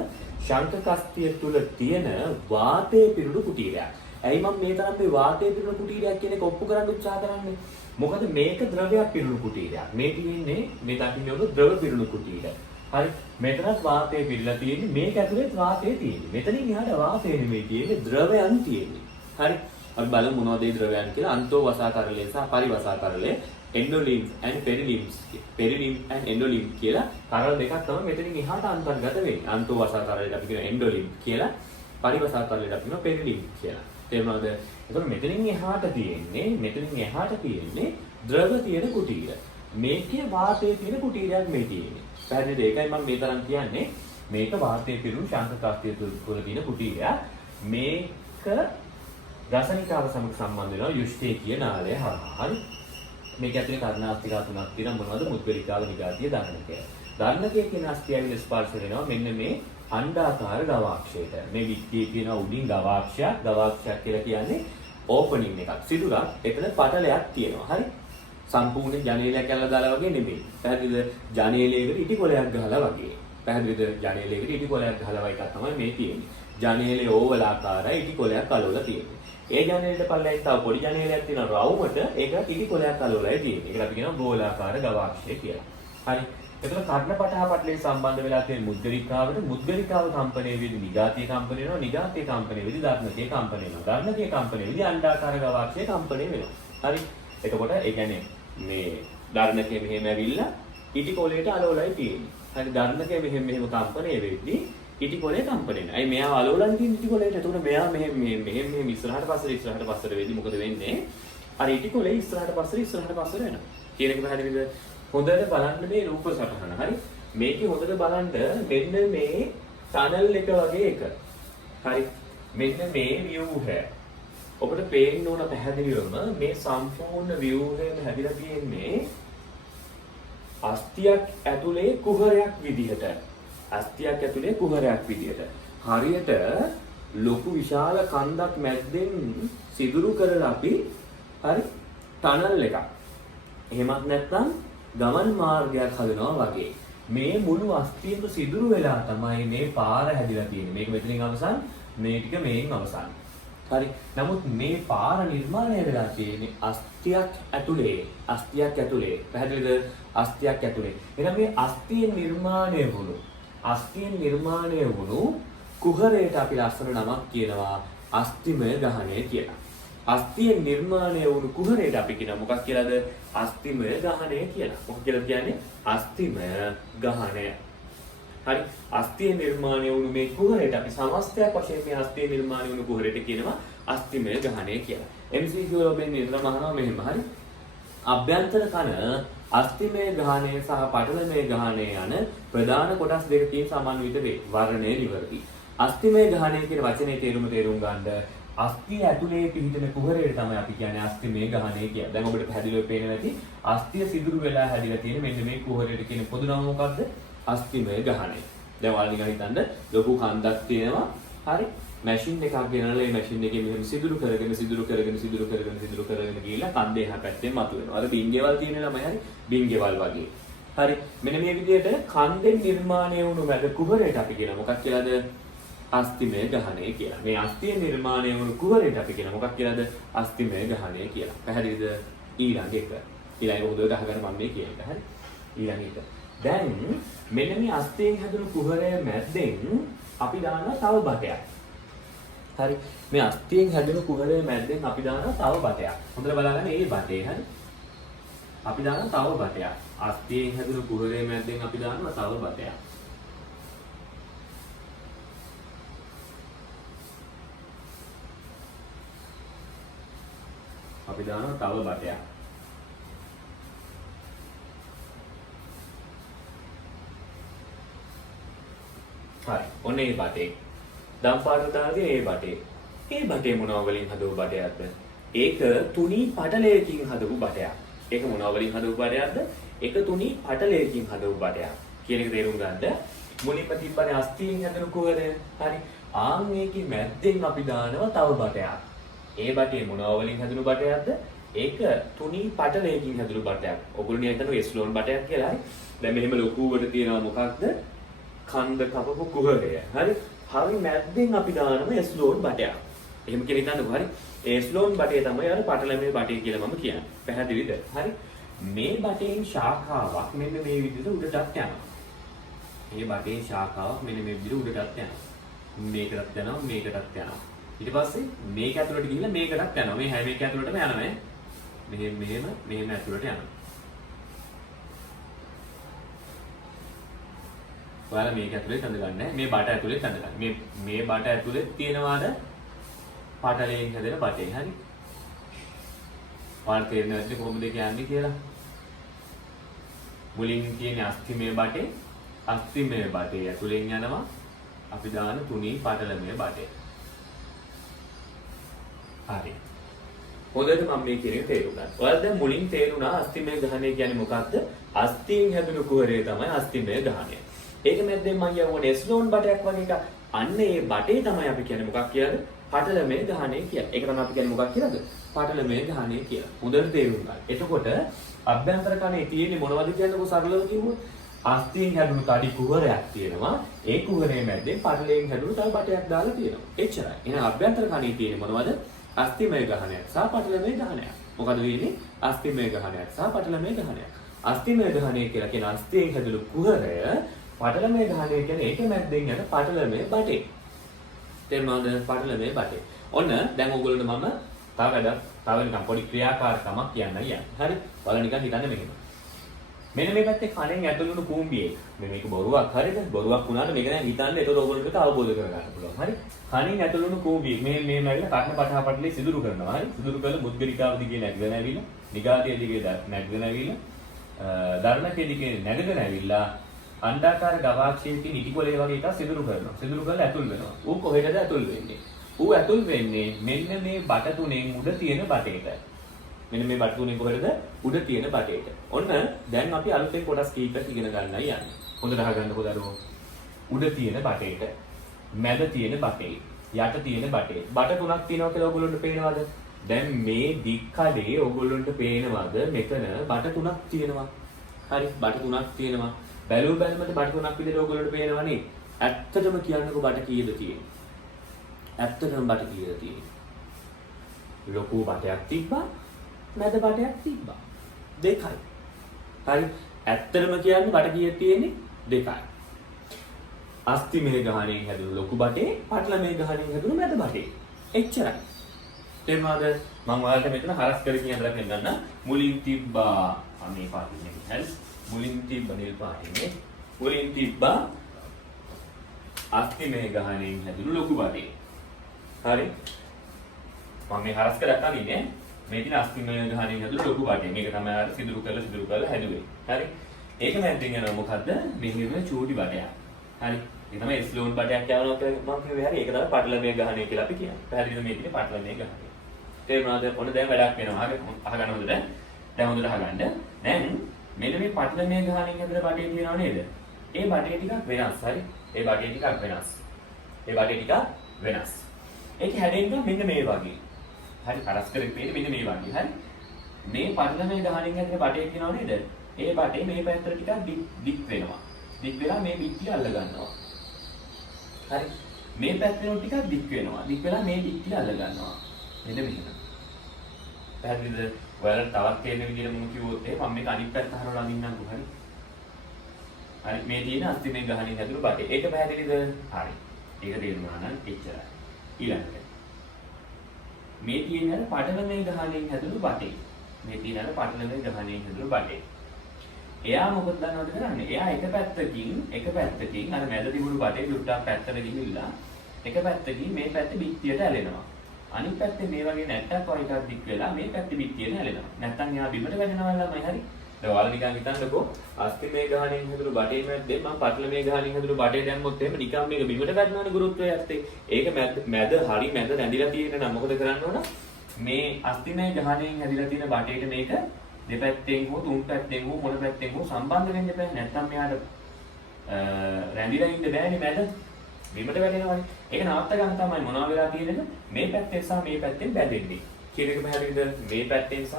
ශංකකස්තිය තුල තියෙන වාතයේ පිරුණු කුටීරයක්. ඇයි මම මේ තරම් මේ වාතයේ පිරුණු කුටීරයක් කියන එක ඔප්පු කරන්න උත්සාහ කරන්නේ? මොකද මේක ද්‍රවයක් පිරුණු කුටීරයක්. මේ තියෙන්නේ මේ දකින්නේ ඔබ ද්‍රව පිරුණු කුටීරය. හරි? මෙතනත් වාතයේ පිරලා තියෙන්නේ. මේක ඇතුලේත් වාතයේ තියෙන්නේ. මෙතනින් එහාට වාතය නෙමෙයි තියෙන්නේ ද්‍රවයන් තියෙන්නේ. හරි? අපි බලමු මොනවද මේ ද්‍රවයන් කියලා. අන්තෝ වසාකරලය සහ පරිවසාකරලය, එන්ඩෝලිම්ෆ් and පෙරිලිම්ෆ්ස්. පෙරිලිම්ෆ් and එන්ඩෝලිම්ෆ් කියලා කරල් දෙකක් තමයි මෙතනින් එහාට අන්තර්ගත වෙන්නේ. අන්තෝ වසාකරලයට අපි කියන එන්ඩෝලිම්ෆ් කියලා, පරිවසාකරලයට අපි කියන පෙරිලිම්ෆ් කියලා. තේරුණාද? එතකොට මෙතනින් එහාට තියෙන්නේ ද්‍රව තියෙන කුටීර. මේකේ වාතයේ තියෙන කුටීරයක් මේ තියෙන්නේ. පැහැදිලිද? ඒකයි මම මේ තරම් කියන්නේ. මේක වාතයේ පිරුණු ශංකකාස්තිය තුල තියෙන කුටීරයක්. මේක රසනිකාව සමග සම්බන්ධ වෙනවා යුෂ්ඨේකීය නාලය හරහා. හරි? මේක ඇතුලේ කර්ණාස්තිකා තුනක් තියෙනවා. මොනවද? මුද්ගලිකාව, නිගාතිය, දහනකය. දහනකය කියන අස්තියවිල ස්පර්ශ වෙනවා මෙන්න මේ අණ්ඩාකාර ගවාක්ෂයට. මේ විත්තියේ තියෙන උඩින් ගවාක්ෂයක්. ගවාක්ෂයක් කියලා කියන්නේ ඕපනින් එකක්. සිදුරක්. එතන පටලයක් තියෙනවා. හරි? සම්පූර්ණ ජනේලයක් ඇල්ලලා දාලා වගේ නෙමෙයි. පැහැදිලිද? ජනේලයකට ඉටි කොලයක් ගහලා වගේ. පැහැදිලිද? ජනේලයකට ඉටි කොලයක් ගහලා එකක් තමයි මේ තියෙන්නේ. ජනේලේ ඕවල් ආකාරයි ඉටි කොලයක් අලවලා තියෙන්නේ. ඒ ජනේලෙට පල්ලෙන් තව පොඩි ජනේලයක් තියෙනවා රවුමට. ඒකට ඉටි කොලයක් අලවලායි තියෙන්නේ. ඒකට අපි කියනවා ගෝලාකාර ගවාක්ෂය කියලා. හරි? එතකොට කර්ණපටහ පටලේ සම්බන්ධ වෙලා තියෙන මුද්ගලිකාවට මුද්ගලිකාව කම්පණය වෙදී නිගාතිය කම්පණය වෙනවා. නිගාතිය කම්පණය වෙදී දර්ණකයේ කම්පණය වෙනවා. දර්ණකයේ කම්පණය වෙදී අණ්ඩාකාර ගවාක්ෂය කම්පණය වෙනවා. හරි? එතකොට ඒ කියන්නේ මේ දර්ණකයේ මෙහෙම ඇවිල්ලා ඉටි කොලයට අලවලායි තියෙන්නේ. හරි? දර්ණකයේ මෙහෙම කම්පණය වෙද්දී ඉටි කොලේ කම්පණය වෙනවා. අයි මෙයා අලවලන් තියෙන ඉටි කොලේට. එතකොට මෙයා මෙහෙම ඉස්සරහට පස්සට වෙද්දී මොකද වෙන්නේ? අර ඉටි කොලේ ඉස්සරහට පස්සට වෙනවා. කියන එක පැහැදිලිද? හොඳට බලන්න මේ රූප සටහන. හරි? මේකේ හොඳට බලන්න මෙන්න මේ ටනල් එක වගේ එක. හරි? මෙන්න මේ ව්‍යුහය. ඔබට පේන්න ඕන පැහැදිලිවම මේ සම්පූර්ණ ව්‍යුහයම හැදිලා තියෙන්නේ අස්තියක් ඇතුලේ කුහරයක් විදිහට. අස්තියක් ඇතුලේ කුහරයක් විදිහට. හරියට ලොකු විශාල කන්දක් මැද්දෙන් සිදුරු කරලා අපි හරි ටනල් එකක්. එහෙමත් නැත්නම් ගමන් මාර්ගයක් හදනවා වගේ. මේ මුළු අස්තියම සිදුරු වෙලා තමයි මේ පාර හැදිලා තියෙන්නේ. මේක මෙතනින් අවසන්, මේ ටික මේන් අවසන්. හරි. නමුත් මේ පාර නිර්මාණය වෙලා තියෙන්නේ අස්තියක් ඇතුලේ. පැහැදිලිද? අස්තියක් ඇතුලේ. එහෙනම් මේ අස්තියෙන් නිර්මාණය වුණු කුහරයට අපි ලස්සන නමක් කියනවා අස්තිමය ගහණය කියලා. අස්තියෙන් නිර්මාණය වුණු කුහරයට අපි කියනවා මොකක් කියලාද? අස්තිමය ගහණය කියලා. මොකක් කියලාද කියන්නේ? අස්තිමය ගහණය. හරි. අස්තියෙන් නිර්මාණය වුණු මේ කුහරයට අපි සමස්තයක් වශයෙන් මේ අස්තියෙන් නිර්මාණය වුණු කුහරයට කියනවා අස්තිමය ගහණය කියලා. MCQ වලින් නිර්මාණ මහනවා මෙහෙම හරි. අභ්‍යන්තර කන අස්තිමය ගහණය සහ පටලමය ගහණය යන ප්‍රධාන කොටස් දෙකකින් සමන්විත වේ. වර්ණය නිවැරදි. අස්තිමය ගහණය කියන වචනේ තේරුම ගන්න අස්තිය ඇතුලේ පිහිටන කුහරයට තමයි අපි කියන්නේ අස්තිමය ගහණය කියලා. දැන් ඔබට පැහැදිලිව පේනවා ඇති අස්තිය සිදුරු වෙලා හැදිලා තියෙන මෙන්න මේ කුහරයට කියන පොදු නම මොකක්ද? අස්තිමය ගහණය. දැන් ඔයාලා නිකන් හිතන්න ලොකු කන්දක් තියෙනවා. හරි. මැෂින් එකක් ගෙනල්ලා මේ මැෂින් එකේ මෙහෙම සිදුරු කරගෙන ගිහිල්ලා කන්දේ එහා පැත්තෙන් මතුවෙනවා. අර බින්ගෙවල් තියෙන ළමයි හරි බින්ගෙවල් වගේ. හරි. මෙන්න මේ විදිහට කන්දෙන් නිර්මාණය වුණු මැද කුහරයට අපි කියන මොකක් කියලාද? අස්තිමය ගහණය කියලා. මේ අස්තිය නිර්මාණය වුණු කුහරයට අපි කියන මොකක් කියලාද? අස්තිමය ගහණය කියලා. පැහැදිලිද? ඊළඟ එක. ඊළඟ හොඳට අහගන්න මම මේ කියන එක. හරි. ඊළඟ එක. දැන් මෙන්න මේ අස්තියෙන් හැදුණු කුහරය මැද්දෙන් අපි දානවා තව බටයක්. හරි. මේ අස්තියෙන් හැදුණු කුහරය මැද්දෙන් අපි දානවා තව බටයක්. හොඳට බලන්න මේ බටේ හරි. අපි දානවා තව බටයක්. අස්තියෙන් හැදුණු කුහරය මැද්දෙන් අපි දානවා තව බටයක්. අපි දානවා තව බටයක්. හරි. ඔන්න ඒ බටේ. දම් පාට දාන්නේ ඒ බටේ. ඒ බටේ මොනවා වලින් හදපු බටයක්ද? ඒක තුනී පටලයකින් හදපු බටයක්. ඒක මොනවා වලින් හදපු බටයක්ද? ඒක තුනී පටලයකින් හදපු බටයක්. කියන එක තේරුම් ගන්න. මුලින්ම තිබ්බනේ අස්තියෙන් හැදෙන කුහරය. හරි. ආන් මේකේ මැද්දෙන් අපි දානවා තව බටයක්. ඒ බටේ මොනවා වලින් හැදුණු බටයක්ද? ඒක තුනී පටලයකින් හැදුණු බටයක්. ඔයගොල්ලෝ හිතනවා එස්ලෝන් බටයක් කියලා. හරි. දැන් මෙහෙම ලොකුවට තියෙනවා මොකක්ද? කන්ද කපපු කුහරය. හරි. හරි මැද්දෙන් අපි දානවා එස්ලෝන් බටයක්. එහෙම කියලා හිතන්නකෝ. හරි. එස්ලෝන් බටේ තමයි අර පටලමේ බටේ කියලා මම කියන්නේ. පැහැදිලිද? හරි. මේ බටේන් ශාඛාවක් මෙන්න මේ විදිහට උඩටත් යනවා. මේ බටේ ශාඛාවක් මෙන්න මේ විදිහට උඩටත් යනවා. මේකටත් යනවා මේකටත් යනවා. ඊට පස්සේ මේක ඇතුළට ගිහිල්ලා මේකටත් යනවා. මේ හැම එක ඇතුළටම යනවා නේ. මෙහෙම ඇතුළට යනවා. ඔයාලා මේක ඇතුලේ තඳ ගන්න. මේ බට ඇතුලේ තඳ ගන්න. මේ බට ඇතුලේ තියෙනවාද පටලයෙන් හැදෙන බටේ. හරි. ඔයාලා තේරෙන්නේ නැද්ද කොහොමද කියන්නේ කියලා? මුලින් තියෙන අස්තිමය බටේ ඇතුලෙන් යනවා අපි දාන තුනී පටලමය බටේ. හරි. හොඳට මම මේ කියන එක තේරුම් ගන්න. ඔයාලා දැන් මුලින් තේරුණා අස්තිමය ගහණය කියන්නේ මොකක්ද? අස්තියෙන් හැදුණු කුහරය තමයි අස්තිමය ගහණය. ඒක මැද්දෙන් මම කියවුවා එස්ලෝන් බටයක් වගේ එකක්. අන්න ඒ බටේ තමයි අපි කියන්නේ මොකක් කියලාද? පටලමය ගහණය කියලා. ඒක තමයි අපි කියන්නේ මොකක් කියලාද? පටලමය ගහණය කියලා. හොඳට තේරුම් ගන්න. එතකොට අභ්‍යන්තර කණේ තියෙන්නේ මොනවද කියන්නකෝ සරලව කිව්වොත්? අස්තියෙන් හැදුණු තඩි කුහරයක් තියෙනවා. ඒ කුහරයේ මැද්දෙන් පටලයෙන් හැදුණු තව බටයක් දාලා තියෙනවා. එච්චරයි. එහෙනම් අභ්‍යන්තර කණේ තියෙන්නේ මොනවද? අස්තිමය ගහණයක් සහ පටලමය ගහණයක්. මොකද වෙන්නේ? අස්තිමය ගහණයක් සහ පටලමය ගහණයක්. අස්තිමය ගහණය කියලා කියන අස්තියෙන් හැදුණු කුහරය, පටලමය ගහණය කියන්නේ ඒක මැද්දෙන් යන පටලමය බටේ. තේරුණාද? පටලමය බටේ. ඔන්න දැන් ඔයගොල්ලන්ට මම තව නිකන් පොඩි ක්‍රියාකාරකමක් කියන්න යන්නේ. හරි? බලන්න නිකන් හිතන්න මෙහෙම. මෙන්න මේ පැත්තේ කණෙන් ඇතුළු වුණු කූඹියේ. මේක බොරුවක් හරිද? බොරුවක් වුණාට මේක දැන් හිතන්න ඒතකොට ඔයගොල්ලන්ට අවබෝධ කරගන්න පුළුවන්. හරි? කණෙන් ඇතුළු වුණු කූඹියේ මේ ඇවිල්ලා කර්ණ පටහ පටලේ සිදුරු කරනවා. හරි? සිදුරු කරලා මුද්ගලිකාව දිගේ නැගගෙන ඇවිල්ලා, නිගාතිය දිගේ නැගගෙන ඇවිල්ලා, ධර්ණකේ දිගේ නැගගෙන ඇවිල්ලා අණ්ඩාකාර ගවාක්ෂයේ තියෙන ඉටිකොලේ වගේ එකක් සිදුරු කරනවා. සිදුරු කරලා ඇතුල් වෙනවා. ඌ කොහෙටද ඇතුල් වෙන්නේ? ඌ ඇතුල් වෙන්නේ මෙන්න මේ බට තුනෙන් උඩ තියෙන බටේට. මෙන්න මේ බට තුනෙන් කොහෙටද? උඩ තියෙන බටේට. ඔන්න දැන් අපි අලුතෙන් කොටස් කීපයක් ඉගෙන ගන්නයි යන්නේ. හොඳට අහගන්නකෝ දරුවෝ. උඩ තියෙන බටේට, මැද තියෙන බටේ, යට තියෙන බටේ. බට තුනක් තියෙනවා කියලා ඔයගොල්ලන්ට පේනවද? දැන් මේ දික් කඩේ ඔයගොල්ලන්ට පේනවද මෙතන බට තුනක් තියෙනවා. හරි බට තුනක් තියෙනවා. බැලුව බැලමට බට තුනක් විදිහට ඔයගොල්ලන්ට පේනවනේ. ඇත්තටම කියන්නකෝ බට කීයද තියෙන්නේ? ඇත්තටම බට කීයද තියෙන්නේ? ලොකු බටයක් තිබ්බා, මැද බටයක් තිබ්බා. දෙකයි. හරි. ඇත්තටම කියන්නේ බට කීයක් තියෙන්නේ? දෙකයි. අස්තිමය ගහණයෙන් හැදුණු ලොකු බටේ පටලමය ගහණයෙන් හැදුණු මැද බටේ. එච්චරයි. තේරුණාද? මම ඔයාලට මෙතන හරස් කරගෙන හදලා පෙන්නන්න. මුලින් තිබ්බා මේ පාටිනේ. හරි. මුලින් තිබ්බ නිල් පාටිනේ. මුලින් තිබ්බා අස්තිමය ගහණයෙන් හැදුණු ලොකු බටේ. හරි. මම මේ හරස් කරලා අනින්නේ. මේ තියෙන අස්තිමය ගහණයෙන් හැදුණු ලොකු බටේ. මේක තමයි අර සිදුරු කරලා හැදුවේ. හරි. ඒක මැද්දෙන් යනවා මොකද්ද? මෙහි වෙන චූටි බටයක්. හරි. ඒ තමයි ස්ලෝන් බටයක් යවනවා කියලා මම කිව්වේ. හරි. ඒක තමයි පටලමය ගහණය කියලා අපි කියන්නේ. පැහැදිලිද මේ තියෙන්නේ පටලමය ගහණය. තේරුණාද? ඔන්න දැන් වැඩක් වෙනවා. හරි. අහගන්න හොඳට. දැන් හොඳට අහගන්න. දැන් මෙන්න මේ පටලමය ගහණයෙන් හැදෙන බටේ තියෙනව නේද? ඒ බටේ ටිකක් වෙනස්. හරි. ඒ බටේ ටිකක් වෙනස්. ඒ බටේ ටිකක් වෙනස්. ඒක හැදෙන්න මෙන්න මේ වගේ. හරි. කරස් කරේ මෙන්න මේ වගේ. හරි. මේ පටලමය ගහණයෙන් හැදෙන බටේ තියෙනව නේද? ඒ බටේ මේ පැත්තට ටිකක් දික් වෙනවා. දික් වෙලා මේ බිත්තිය අල්ල ගන්නවා. හරි. මේ පැත්තෙන් ටිකක් දික් වෙනවා. දික් වෙලා මේ බිත්තිය අල්ල ගන්නවා. මෙන්න මෙහෙම. පැහැදිලිද? ඔයාලට තවත් තේරෙන විදිහට මම කිව්වොත් මම මේක අනිත් පැත්ත හරවලා අඳින්නම්කෝ. හරි. හරි. මේ තියෙන අස්තිමේ ගහණින් හැදුණු බටේ. ඒක පැහැදිලිද? හරි. ඒක තේරුණා නම් එච්චරයි. ඊළඟට. මේ තියෙන අර පටලමේ ගහණින් හැදුණු බටේ. මේ තියෙන අර පටලමේ ගහණින් හැදුණු බටේ. එයා මොකද දන්නවද කරන්නේ? එයා එක පැත්තකින් අර මැද තිබුණු බටේ දුට්ටක් පැත්තට ගිහිල්ලා එක පැත්තකින් මේ පැත්තේ බිත්තියට ඇලෙනවා. අනිත් පැත්තේ මේ වගේ නැට්ටක් වගේ එකක් දික් වෙලා මේ පැත්තේ බිත්තියට ඇලෙනවා. නැත්තම් එයා බිමට වැටෙනවා ළමයි. හරි. දැන් ඔයාලා නිකන් හිතන්නකෝ අස්තිමේ ගහණයෙන් හැදුණු බටේ මැද්දේ මම පටලමේ ගහණයෙන් හැදුණු බටේ දැම්මොත් එහෙම නිකන් මේක බිමට වැටෙනවනේ ගුරුත්වය ඇත්තේ. ඒක මැද හරි මැද රැඳිලා තියෙන නම් මොකද කරන්න ඕන? මේ අස්තිමේ ගහණයෙන් හැදිලා තියෙන බටේට මේක දෙපැත්තෙන් හෝ තුන් පැත්තෙන් හෝ මොන පැත්තෙන් හෝ සම්බන්ධ වෙන්න බෑ. නැත්තම් මෙයාට රැඳිලා ඉන්න බෑනේ මැද. බිමට වැටෙනවානේ. ඒක නවත්ත ගන්න තමයි මොනවා වෙලා තියෙන්නේ? මේ පැත්තෙන් සහ මේ පැත්තෙන් බැඳෙන්නේ. කියන එක පැහැදිලිද? මේ පැත්තෙන් සහ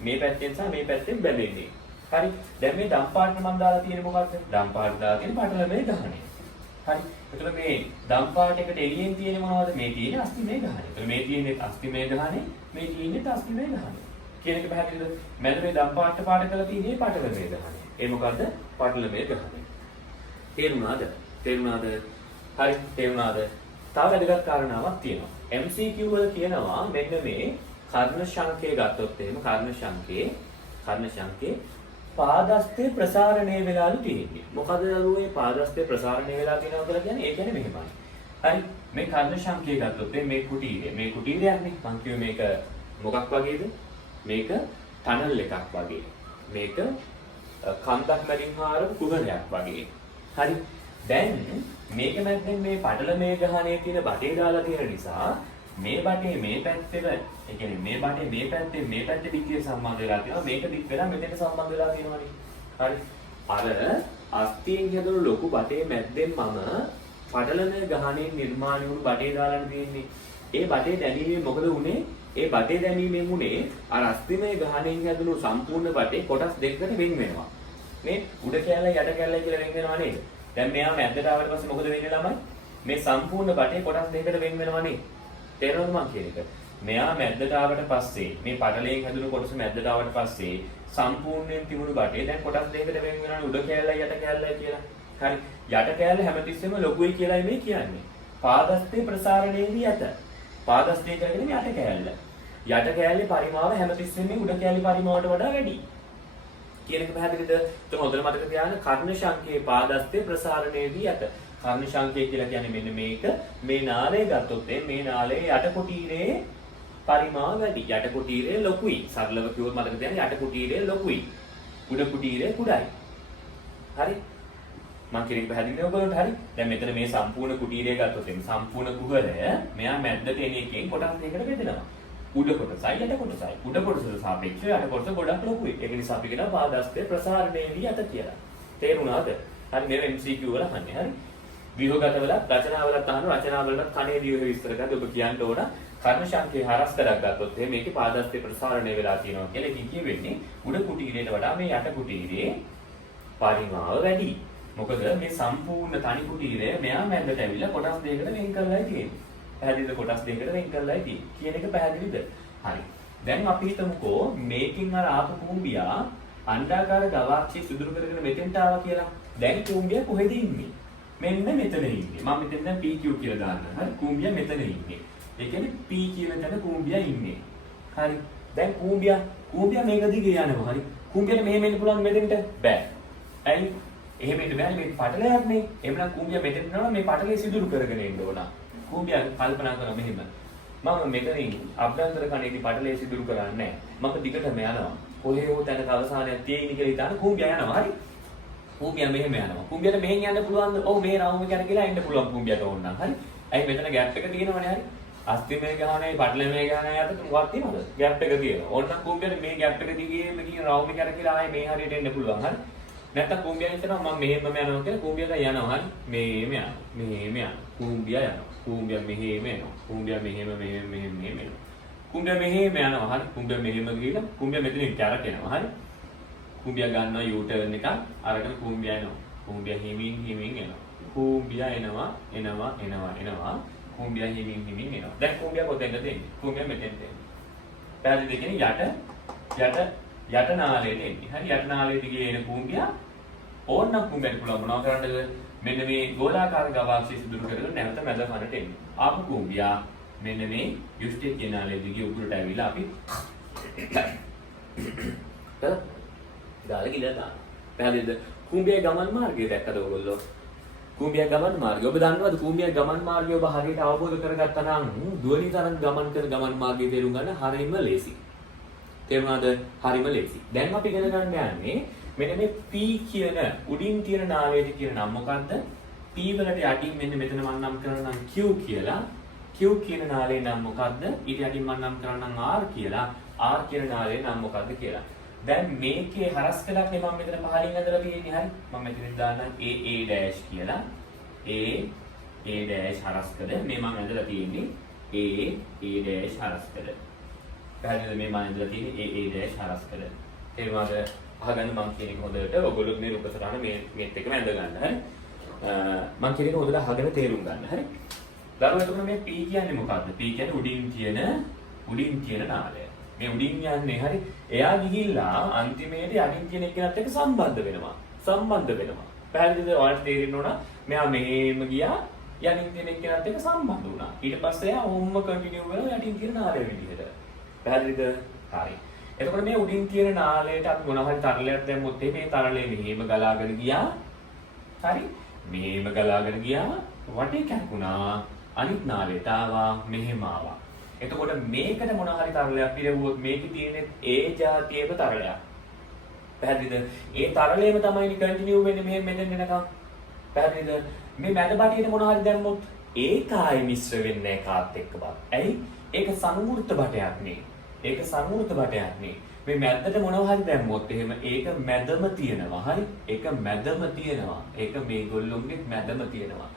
මේ පැත්තෙන් සහ මේ පැත්තෙන් බැඳෙන්නේ. හරි. දැන් මේ දම් පාට මම දාලා තියෙන්නේ මොකක්ද? දම් පාට දාලා තියෙන පටලමේ ගහණය. හරි. එතකොට මේ දම් පාට එකට එළියෙන් තියෙන්නේ මොනවද? මේ තියෙන්නේ අස්තිමේ ගහණය. එතකොට මේ තියෙන්නේ අස්තිමේ ගහණය, මේ තියෙන්නේ අස්තිමේ ගහණය. කියන එක පැහැදිලිද? මැද මේ දම් පාට කරලා තියෙන්නේ පටලමේ ගහණය. ඒ මොකද්ද? පටලමේ ගහණය. තේරුණාද? හරි තේරුණාද? තව වැදගත් කාරණාවක් තියෙනවා. MCQ වල කියනවා මෙන්න මේ කර්ණ ශංකය ගත්තොත් එහෙම කර්ණ ශංකේ පාදස්තේ ප්‍රසාරණය වෙලාලු තියෙන්නේ. මොකද දරුවෝ පාදස්තේ ප්‍රසාරණය වෙලා තියෙනවා කියලා කියන්නේ? ඒ කියන්නේ මෙහෙමයි. හරි මේ කර්ණ ශංකය ගත්තොත් මේ කුටීරයක් නේ. මං කියුවේ මේක මොකක් වගේද? මේක ටනල් එකක් වගේ. මේක කන්දක් මැදින් හාරපු කුහරයක් වගේ. හරි. දැන් මේක මැද්දෙන් මේ පටලමේ ගහණේ තියෙන බටේ දාලා තියෙන නිසා මේ බටේ මේ පැත්තේ ඒ කියන්නේ මේ බටේ මේ පැත්තේ පිටිය සම්බන්ධ වෙලා තියෙනවා. මේක දික් වෙලා මෙතෙන්ට සම්බන්ධ වෙලා තියෙනවානේ. හරි. අර අස්තියෙන් හැදුණු ලොකු බටේ මැද්දෙන් මම පටලමේ ගහණේ නිර්මාණය වුණු බටේ දාලා තියෙන්නේ. ඒ බටේ දැමීමෙන් මොකද වුනේ? ඒ බටේ දැමීමෙන් උනේ අර අස්තිමේ ගහණයෙන් හැදුණු සම්පූර්ණ බටේ කොටස් දෙකකට වෙන් වෙනවා. මේ උඩ කැලයි යට කැලයි කියලා වෙන් වෙනවා නේද? දැන් මෙයා මැද්දට ආවට පස්සේ මොකද වෙන්නේ ළමයි? මේ සම්පූර්ණ බටේ කොටස් දෙකකට වෙන් වෙනවා නේ. තේරෙනවද මං කියන එක? මෙයා මැද්දට ආවට පස්සේ මේ පටලයෙන් හැදුණු කොටස මැද්දට ආවට පස්සේ සම්පූර්ණයෙන් තිබුණු බටේ දැන් කොටස් දෙකකට වෙන් වෙනවානේ උඩ කැලයි යට කැලයි කියලා. හරි. යට කැලේ හැමතිස්සෙම ලොකුයි කියලායි මේ කියන්නේ. පාදස්තේ ප්‍රසාරණයේදී යත. පාදස්තේ කියන්නේ යට කැලල. යට කැලේ පරිමාව හැමතිස්සෙම උඩ කැලේ පරිමාවට වඩා වැඩි. කියන එක පැහැදිලිද? එතකොට හොඳට මතක තියාගන්න කර්ණ ශංකයේ පාදස්තේ ප්‍රසාරණයේදී යත. කර්ණ ශංකය කියලා කියන්නේ මෙන්න මේක. මේ නාලය ගත්තොත් මේ නාලයේ යට කුටීරේ පරිමාව වැඩි. යට කුටීරේ ලොකුයි. සරලව කිව්වොත් මතක තියාගන්න යට කුටීරේ ලොකුයි. උඩ කුටීරේ කුඩායි. හරි? මම කියන එක පැහැදිලිද ඔයගොල්ලන්ට? හරි. දැන් මෙතන මේ සම්පූර්ණ කුටීරය ගත්තොත් සම්පූර්ණ කුහරය මෙයා මැද්දට එන එකෙන් කොටස් දෙකකට බෙදෙනවා. උඩ කොටසයි යට කොටසයි. උඩ කොටසට සාපේක්ෂව යට කොටස ගොඩක් ලොකුයි. ඒක නිසා අපි කියනවා පාදස්තේ ප්‍රසාරණයේදී යත කියලා. තේරුණාද? හරි මේ MCQ වල අහන්නේ. හරි. ව්‍යුහගතවල රචනාවලත් අහන රචනාවලත් කණේ ව්‍යුහ විස්තර කරද්දී ඔබ කියන්න ඕන කර්ණ ශංකේ හරස් කරක් ගත්තොත් මේකේ පාදස්තේ ප්‍රසාරණය වෙලා තියෙනවා කියලා ඉතින් කියවෙන්නේ උඩ කුටීරයට වඩා මේ යට කුටීරේ පරිමාව වැඩි. මොකද මේ සම්පූර්ණ තනි කුටීරය මෙයා මැද්දට ඇවිල්ලා කොටස් දෙකකට වෙන් කරලායි තියෙන්නේ. පැහැදිලිද? කොටස් දෙකකට වෙන් කරලායි තියෙන්නේ. කියන එක පැහැදිලිද? හරි. දැන් අපි හිතමුකෝ මේකින් අර ආපු කුඹියා අණ්ඩාකාර ගවාක්ෂය සුදුරු කරගෙන මෙතෙන්ට ආවා කියලා. දැන් කුඹියා කොහෙද ඉන්නේ? මෙන්න මෙතන ඉන්නේ. මම මෙතන දැන් PQ කියලා දාන්න. හරි කූඹියා මෙතන ඉන්නේ. ඒ කියන්නේ P කියන තැන කූඹියා ඉන්නේ. හරි. දැන් කූඹියා මේක දිගේ යනවා. හරි. කූඹියට මෙහෙම එන්න පුළුවන් මෙතෙන්ට බෑ. ඇයි? එහෙම එන්න බෑ මේ පටලයක් නේ. එහෙමනම් කූඹියා මෙතෙන්ට යනවා මේ පටලේ සිදුරු කරගෙන එන්න ඕන. කූඹියා කල්පනා කරනවා මෙහෙම. මම මෙතනින් අභ්‍යන්තර කණේදී පටලේ සිදුරු කරන්නේ නැහැ. මම දිගටම යනවා. කොහේ හෝ තැනක අවසානයක් තියෙයිනි කියලා හිතාන කූඹියා යනවා. හරි. කූඹියා මෙහෙම යනවා. කූඹියට මෙහෙන් යන්න පුළුවන්ද? ඔව් මේ රවුම කරකලා එන්න පුළුවන් කූඹියට ඕන නම්. හරි. ඇයි මෙතන ගෑප් එක තියෙනවනේ හරි. අස්තිමේ ගහනේ පටලමේ ගහනේ අතර මොකක්ද තියෙනවද? ගෑප් එක තියෙනවා. ඕනනම් කූඹියට මේ ගෑප් එක දිගේ මේ රවුම කරකලා ආයේ මේ හරියට එන්න පුළුවන්. හරි. නැත්තම් කූඹියා හිතනවා මම මෙහෙම යනවා කියලා කූඹියට යනවා. හරි. මෙහෙම යනවා. මෙහෙම යනවා. කූඹියා යනවා. කූඹියා මෙහෙම එනවා. කූඹියා මෙහෙම එනවා. කූඹියා මෙහෙම යනවා. හරි. කූඹියා මෙහෙම ගිහලා කූඹියා මෙතනින් කැරකෙනවා. හරි. කූඹියා ගන්නවා U-turn එකක් අරගෙන කූඹියා එනවා. කූඹියා හිමින් එනවා. කූඹියා එනවා. කූඹියා හිමින් එනවා. දැන් කූඹියා කොතෙන්ද දෙන්නේ? කූඹියා මෙතෙන්ට එන්නේ. පැහැදිලිද කියන්නේ යට නාලයට එන්නේ. හරි යට නාලයේ දිගේ එන කූඹියා ඕනනම් කූඹියට පුළුවන් මොනවා කරන්නද? මෙන්න මේ ගෝලාකාර ගවාක්ෂය සිදුරු කරගෙන නැවත මැද කනට එන්නේ. ආපු කූඹියා මෙන්න මේ යුස්ටික් කෙනාලේ දිගේ උගුරට ඇවිල්ලා අපි දාලා ගිලා දානවා. පැහැදිලිද? කූඹියේ ගමන් මාර්ගය දැක්කද ඔයගොල්ලෝ? කූඹියේ ගමන් මාර්ගය. ඔබ දන්නවද කූඹියේ ගමන් මාර්ගය ඔබ හරියට අවබෝධ කරගත්තා නම් දුවනි තරම් ගමන් කරන ගමන් මාර්ගය තේරුම් ගන්න හරියම ලේසි. තේරුණාද? හරියම ලේසි. දැන් අපි ඉගෙන ගන්න යන්නේ මෙන්න මේ P කියන උඩින් තියෙන නාමයේ කියන නම මොකද්ද? P වලට යටින් මෙන්න මෙතන මම නම් කරනවා Q කියලා. Q කියන නාලයේ නම මොකද්ද? ඊට යටින් මම නම් කරනවා R කියලා. R කියන නාලයේ නම මොකද්ද කියලා. දැන් මේකේ හරස් කලක් නේ මම මෙතන පහලින් ඇදලා තියෙන්නේ. හරි. මම මෙතනින් දාන්නම් AA කියලා. AA හරස්කඩ මේ මම ඇදලා තියෙන්නේ AA හරස්කඩ. පැහැදිලිද මේ මම ඇදලා තියෙන්නේ AA හරස්කඩ. තේරුණාද? අහගන්න මම කියන එක හොඳට ඔයගොල්ලෝ මේ උපසරණ මේත් එක්කම ඇඳ ගන්න. හරි. මම කියන එක හොඳට අහගෙන තේරුම් ගන්න. හරි. දරුවෝ එතකොට මේ P කියන්නේ මොකද්ද? P කියන්නේ උඩින් තියෙන නාලය. මේ උඩින් යන්නේ හරි. එයා ගිහිල්ලා අන්තිමේදී යටින් තියෙන එකනත් එක්ක සම්බන්ධ වෙනවා. පැහැදිලිද? ඔයාලට තේරෙන්න ඕන. මෙයා මෙහෙම ගියා යටින් තියෙන එකනත් එක්ක සම්බන්ධ වුණා. ඊට පස්සේ එයා ඔහොම කන්ටිනියු කරලා යටින් තියෙන නාලය විදිහට. පැහැදිලිද? හරි. එතකොට මේ උඩින් තියෙන නාලයට අපි මොනවා හරි තරලයක් දැම්මොත් මේ තරලේ මෙහෙම ගලාගෙන ගියා. හරි. මෙහෙම ගලාගෙන ගියා. වටේ කැපුණා. අනිත් නාලයට ආවා. මෙහෙම ආවා. එතකොට මේකට මොනවා හරි තරලයක් පිරෙවුවොත් මේකේ තියෙන ඒ જાතියේම තරලයක්. පැහැදිලිද? ඒ තරලේම තමයි කන්ටිනියු වෙන්නේ මෙහෙම මෙතෙන් එනකම්. පැහැදිලිද? මේ මැද බටියට මොනවා හරි දැම්මොත් ඒක ආයි මිශ්‍ර වෙන්නේ නැහැ කාත් එක්කවත්. ඇයි? ඒක සංවෘත බටයක් නේ. මේ මැද්දට මොනවා හරි දැම්මොත් එහෙම ඒක මැදම තියෙනවා. හරි? ඒක මේගොල්ලොන්ගේ මැදම තියෙනවා.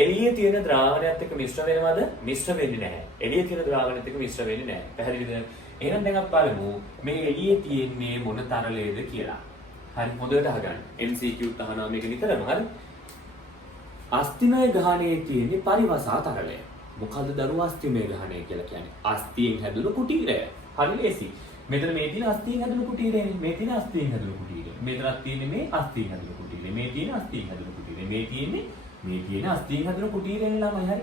එළියේ තියෙන ද්‍රාවණයත් එක්ක මිශ්‍ර වෙනවද? මිශ්‍ර වෙන්නේ නැහැ. එළියේ තියෙන ද්‍රාවණයත් එක්ක මිශ්‍ර වෙන්නේ නැහැ. පැහැදිලිද? එහෙනම් දැන් අපි බලමු මේ එළියේ තියෙන්නේ මොන තරලයේද කියලා. හරි හොඳට අහගන්න. MCQ තහනවා මේක නිතරම. හරි? අස්තිමය ගහණයේ තියෙන්නේ පරිවසා තරලය. මොකද්ද දරුවා අස්තිමය ගහණය කියලා කියන්නේ? අස්තියෙන් හැදුණු කුටීරය. හරි ලේසි. මෙතන මේ තියෙන අස්තියෙන් හැදුණු කුටීරයනේ. මේ තියෙන අස්තියෙන් හැදුණු කුටීරය. මෙතනක් තියෙන්නේ මේ අස්තියෙන් හැදුණු කුටීරය. මේ තියෙන අස්තියෙන් හැදුණු කුටීරය. මේ තියෙන අස්තියෙන් හැදුණු කුටීරයනේ ළමයි. හරි.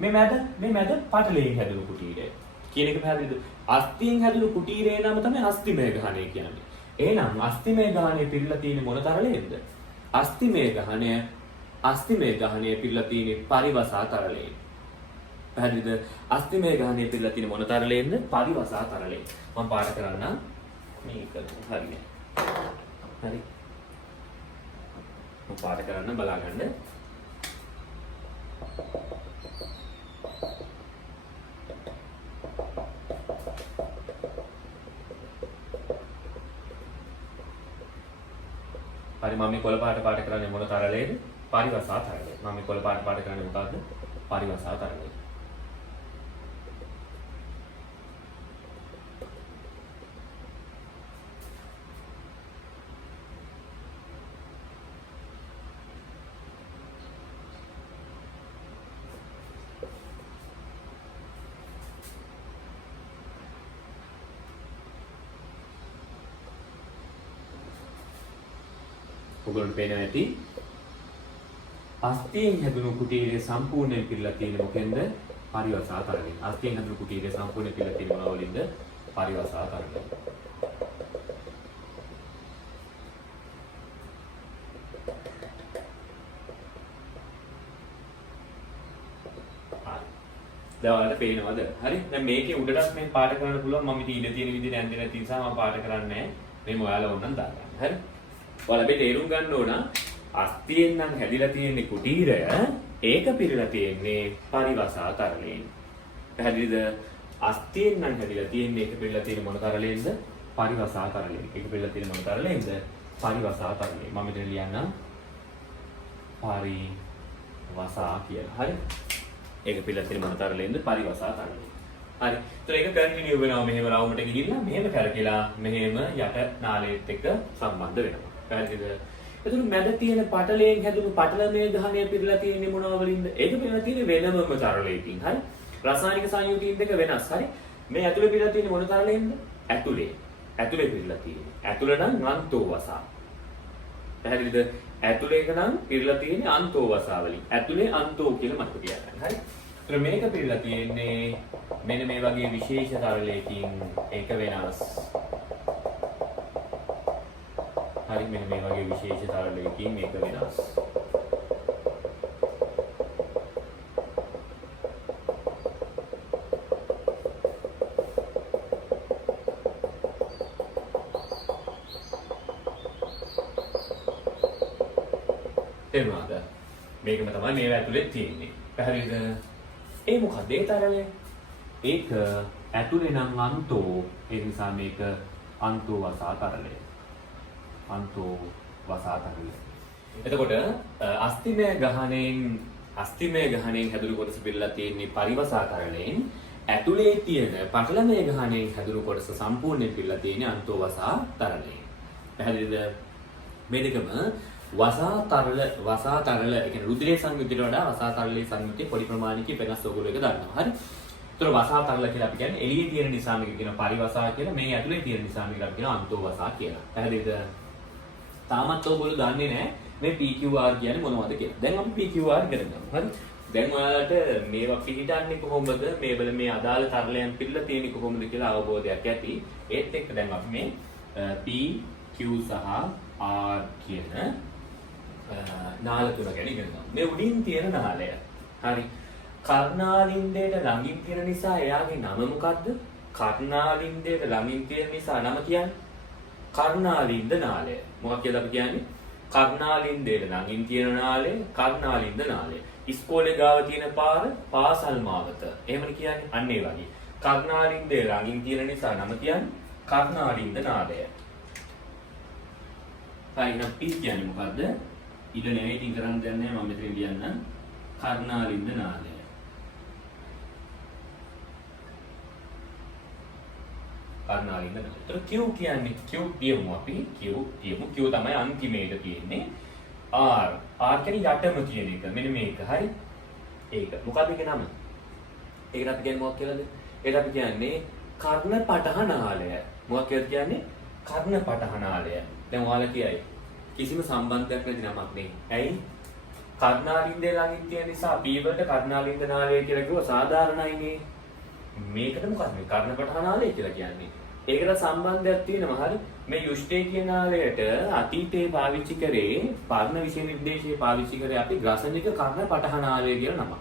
මේ මැද පටලයෙන් හැදුණු කුටීරය. කියන එක පැහැදිලිද? අස්තියෙන් හැදුණු කුටීරේ නම තමයි අස්තිමය ගහණය කියන්නේ. එහෙනම් අස්තිමය ගහණය පිළිලා තියෙන්නේ මොන තරලයේද? අස්තිමය ගහණය පිළිලා තියෙන්නේ පරිවසා තරලයෙන්. පැහැදිලිද? අස්තිමය ගහණය පිළිලා තියෙන්නේ මොන තරලයෙන්ද? පරිවසා තරලයෙන්. මම පාඩ කරන්නම්. මේක හරිනේ. හරි. මම පාඩ කරන්න බලාගන්න. හරි මම මේ කොළ පාට කරන්නේ මොන තරලයේද? පරිවසා තරලය. මම මේ කොළ පාට කරන්නේ මොකද්ද? පරිවසා තරලය. ඔයගොල්ලන්ට පේනවා ඇති අස්තියෙන් හැදුණු කුටීරය සම්පූර්ණයෙන් පිරලා තියෙන මොකෙන්ද? පරිවසා තරලෙන්. අස්තියෙන් හැදුණු කුටීරය සම්පූර්ණයෙන් පිරලා තියෙන මොනවා වලින්ද? පරිවසා තරලෙන්. දැන් ඔයාලට පේනවද? හරි. දැන් මේකේ උඩටත් මේ පාට කරන්න පුළුවන්. මම ඉතින් ඉඳ තියෙන විදිහට ඇඳ නැති නිසා මම පාට කරන්නේ නැහැ. මේ ඔයාලා ඕනනම් දාගන්න. හරි. ඔයාලා මේ තේරුම් ගන්න ඕන අස්තියෙන් නම් හැදිලා තියෙන කුටීරය ඒක පිරලා තියෙන්නේ පරිවසා තරලයෙන්. පැහැදිලිද? අස්තියෙන් නම් හැදිලා තියෙන්නේ ඒක පිරලා තියෙන මොන තරලයෙන්ද? පරිවසා තරලයෙන්. ඒක පිරලා තියෙන මොන තරලයෙන්ද? පරිවසා තරලයෙන්. මම මෙතන ලියන්නම් පරිවසා කියලා. හරි. ඒක පිළිලා තියෙන මොන තරලෙන්ද? පරිවසා තරලෙන්. හරි. ඒතර ඒක කන්ටිනියු වෙනවා මෙහෙම රවුමට ගිහිල්ලා මෙහෙම කරකිලා මෙහෙම යට නාලයේත් එක්ක සම්බන්ධ වෙනවා. පැහැදිලිද? එතකොට මැද තියෙන පටලයෙන් හැදුණු පටලමේ ගහණය පිළිලා තියෙන්නේ මොනවා වලින්ද? ඒක පිළිලා තියෙන්නේ වෙනමම තරලයකින්. හරි. රසායනික සංයුතියින් දෙක වෙනස්. හරි. මේ ඇතුලේ පිළිලා තියෙන්නේ මොන තරලෙන්ද? ඇතුලේ. ඇතුලේ පිළිලා තියෙන්නේ. ඇතුල නම් අන්තෝ වසා. පැහැදිලිද? ඇතුලේක නම් පිරලා තියෙන්නේ අන්තෝ වසාවලින්. ඇතුලේ අන්තෝ කියලා මතක තියාගන්න. හරි. ඒතර මේක පිරලා තියෙන්නේ මෙන්න මේ වගේ විශේෂ තරලයකින් ඒක වෙනස්. හරි මෙන්න මේ වගේ විශේෂ තරලයකින් මේක වෙනස්. තේරුණාද? මේකම තමයි මේව ඇතුලේ තියෙන්නේ. පැහැදිලිද? ඒ මොකද ඒ තරලය? ඒක ඇතුලේ නම් අන්තෝ, ඒ නිසා මේක අන්තෝ වසා තරලය. අන්තෝ වසා තරලය. එතකොට අස්තිමය ගහණයෙන් හැදුණු කොටස පිළිලා තියෙන්නේ පරිවසා තරලයෙන්. ඇතුලේ තියෙන පටලමය ගහණයෙන් හැදුණු කොටස සම්පූර්ණයෙන් පිළිලා තියෙන්නේ අන්තෝ වසා තරලයෙන්. පැහැදිලිද? මේ දෙකම වසා තරල ඒ කියන්නේ රුධිරයේ සංයුතියට වඩා වසා තරලයේ සංයුතිය පොඩි ප්‍රමාණික වෙනස් ඔයගොල්ලෝ එක දන්නවා. හරි. ඒතර වසා තරල කියලා අපි කියන්නේ එළියේ තියෙන නිසා මේක කියන පරිවසා කියලා. මේ ඇතුලේ තියෙන නිසා මේක අපි කියන අන්තෝ වසා කියලා. පැහැදිලිද? තාමත් ඔයගොල්ලෝ දන්නේ නැහැ මේ PQR කියන්නේ මොනවද කියලා. දැන් අපි PQR ඉගෙන ගමු. හරි. දැන් ඔයාලට මේවා පිළිටන්නේ කොහොමද? මේවල මේ අදාළ තරලයන් පිළිලා තියෙන්නේ කොහොමද කියලා අවබෝධයක් ඇති. ඒත් එක්ක දැන් අපි මේ P, Q සහ R කියන නාල තුන ගැන ඉගෙන ගමු. මේ උඩින් තියෙන නාලය. හරි. කර්ණාලින්දයට ළඟින් තියෙන නිසා එයාගේ නම මොකද්ද? කර්ණාලින්දයට ළඟින් තියෙන නිසා නම කියන්නේ කර්ණාලින්ද නාලය. මොකක් කියලාද අපි කියන්නේ? කර්ණාලින්දයට ළඟින් තියෙන නාලය කර්ණාලින්ද නාලය. ඉස්කෝලේ ගාව තියෙන පාර පාසල් මාවත. එහෙමනේ කියන්නේ. අන්න ඒ වගේ. කර්ණාලින්දේ ළඟින් තියෙන නිසා නම කියන්නේ කර්ණාලින්ද නාලය. හරි. නම් P කියන්නේ මොකද්ද? ඉඩ නෙවෙයි ඉතින් කරන්න දෙයක් නැහැ මම මෙතන ලියන්නම් කර්ණාලින්ද නාලය. කර්ණාලින්ද නාලය. ඒතර Q කියන්නේ Q කියමු අපි Q තමයි අන්තිමේට තියෙන්නේ. R කියන්නේ යටම තියෙන එක. මෙන්න මේක. හරි. ඒක. මොකක්ද ඒකේ නම? ඒකට අපි කියන්නේ මොකක් කියලාද? ඒකට අපි කියන්නේ කර්ණ පඨහනාලය. මොකක් කියන්නේ? කර්ණ පඨහනාලය. දැන් ඔයාලා කියයි කිසිම සම්බන්ධයක් නැති නමක් නේ. ඇයි? කර්ණාලින්දේ ළඟින් තියෙන නිසා P වලට කර්ණාලින්ද නාලය කියලා කිව්ව සාධාරණයිනේ. මේකට මොකක්ද මේ කර්ණ පඨහනාලය කියලා කියන්නේ? ඒකට සම්බන්ධයක් තියෙනවා. හරි. මේ යුෂ්ටේ කියන නාලයට අතීතයේ පාවිච්චි කරේ පර්ණ විෂය නිර්දේශයේ පාවිච්චි කරේ අපි ග්‍රසනික කර්ණ පඨහනාලය කියලා නමක්.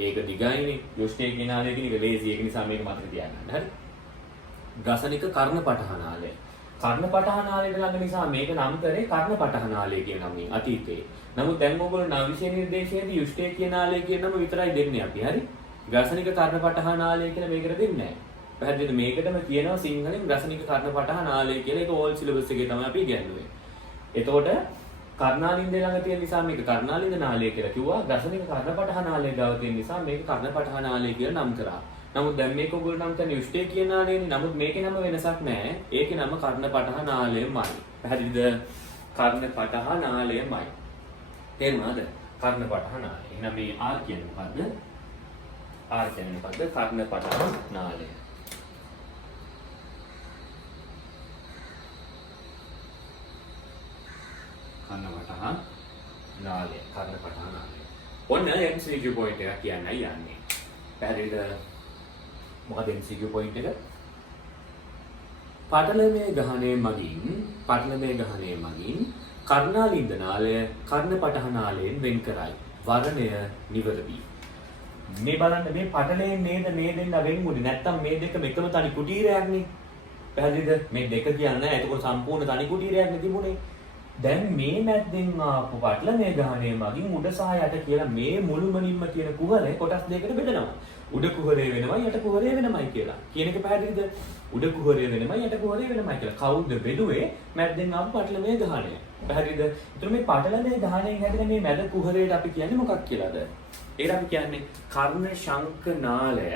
ඒක දිගයිනේ. යුෂ්ටේ කියන නාලය කියන එක ලේසි. ඒක නිසා මේක මතක තියාගන්න. හරි. ග්‍රසනික කර්ණ පඨහනාලය. කර්ණ පඨහනාලයට ළඟ නිසා මේක නම් කරේ කර්ණ පඨහනාලය කියන නමින් අතීතයේ. නමුත් දැන් ඕගොල්ලෝ නව විෂය නිර්දේශයේදී යුෂ්ටේ කියන නාලය කියන නම විතරයි දෙන්නේ අපි. හරි. ග්‍රසනික කර්ණ පඨහනාලය කියලා මේකට දෙන්නේ නැහැ. පැහැදිලිද? මේකටම කියනවා සිංහලෙන් ග්‍රසනික කර්ණ පඨහනාලය කියලා. ඒක ඕල් සිලබස් එකේ තමයි අපි ඉගෙනුවේ. එතකොට කර්ණාලින්දේ ළඟ තියෙන නිසා මේක කර්ණාලින්ද නාලය කියලා කිව්වා. ග්‍රසනික කර්ණ පඨහනාලය ගාව තියෙන නිසා මේක කර්ණ පඨහනාලය කියලා නම් කරා. නමුත් දැන් මේක ඔයගොල්ලෝ නම් කියන්නේ යුෂ්ටේ කියන නාලයනේ. නමුත් මේකේ නම වෙනසක් නැහැ. ඒකේ නම කර්ණ පඨහනාලයමයි. පැහැදිලිද? කර්ණ පඨහනාලයමයි. තේරුණාද? කර්ණ පඨහනාලය. එහෙනම් මේ R කියන්නේ මොකද්ද? R කියන්නේ මොකද්ද? කර්ණ පඨහනාලය. කර්ණ නාලය. කර්ණ පටහ නාලය. ඔන්න MCQ point එකක් කියන්නයි යන්නේ. පැහැදිලිද? මොකද MCQ point එක? පටලමේ ගහණය මගින් කර්ණාලින්ද නාලය කර්ණ පටහ නාලයෙන් වෙන් කරයි. වර්ණය නිවැරදි. මේ බලන්න මේ පටලයෙන් නේද මේ දෙන්න වෙන්ුනේ. නැත්තම් මේ දෙකම එකම තනි කුටීරයක්නේ. පැහැදිලිද? මේ දෙක කියන්නේ එතකොට සම්පූර්ණ තනි කුටීරයක් නේ තිබුණේ. දැන් මේ මැද්දෙන් ආපු පටලමේ ගහණය මගින් උඩ සහ යට කියලා මේ මුළුමනින්ම තියෙන කුහරය කොටස් දෙකකට බෙදනවා. උඩ කුහරය වෙනමයි යට කුහරය වෙනමයි කියලා. කියන එක පැහැදිලිද? උඩ කුහරය වෙනමයි යට කුහරය වෙනමයි කියලා. කවුද බෙදුවේ මැද්දෙන් ආපු පටලමේ ගහණය? පැහැදිලිද? ඒතර මේ පටලමේ ගහණයෙන් හැදෙන මේ මැද කුහරයට අපි කියන්නේ මොකක් කියලාද? ඒකට අපි කියන්නේ කර්ණ ශංක නාලය.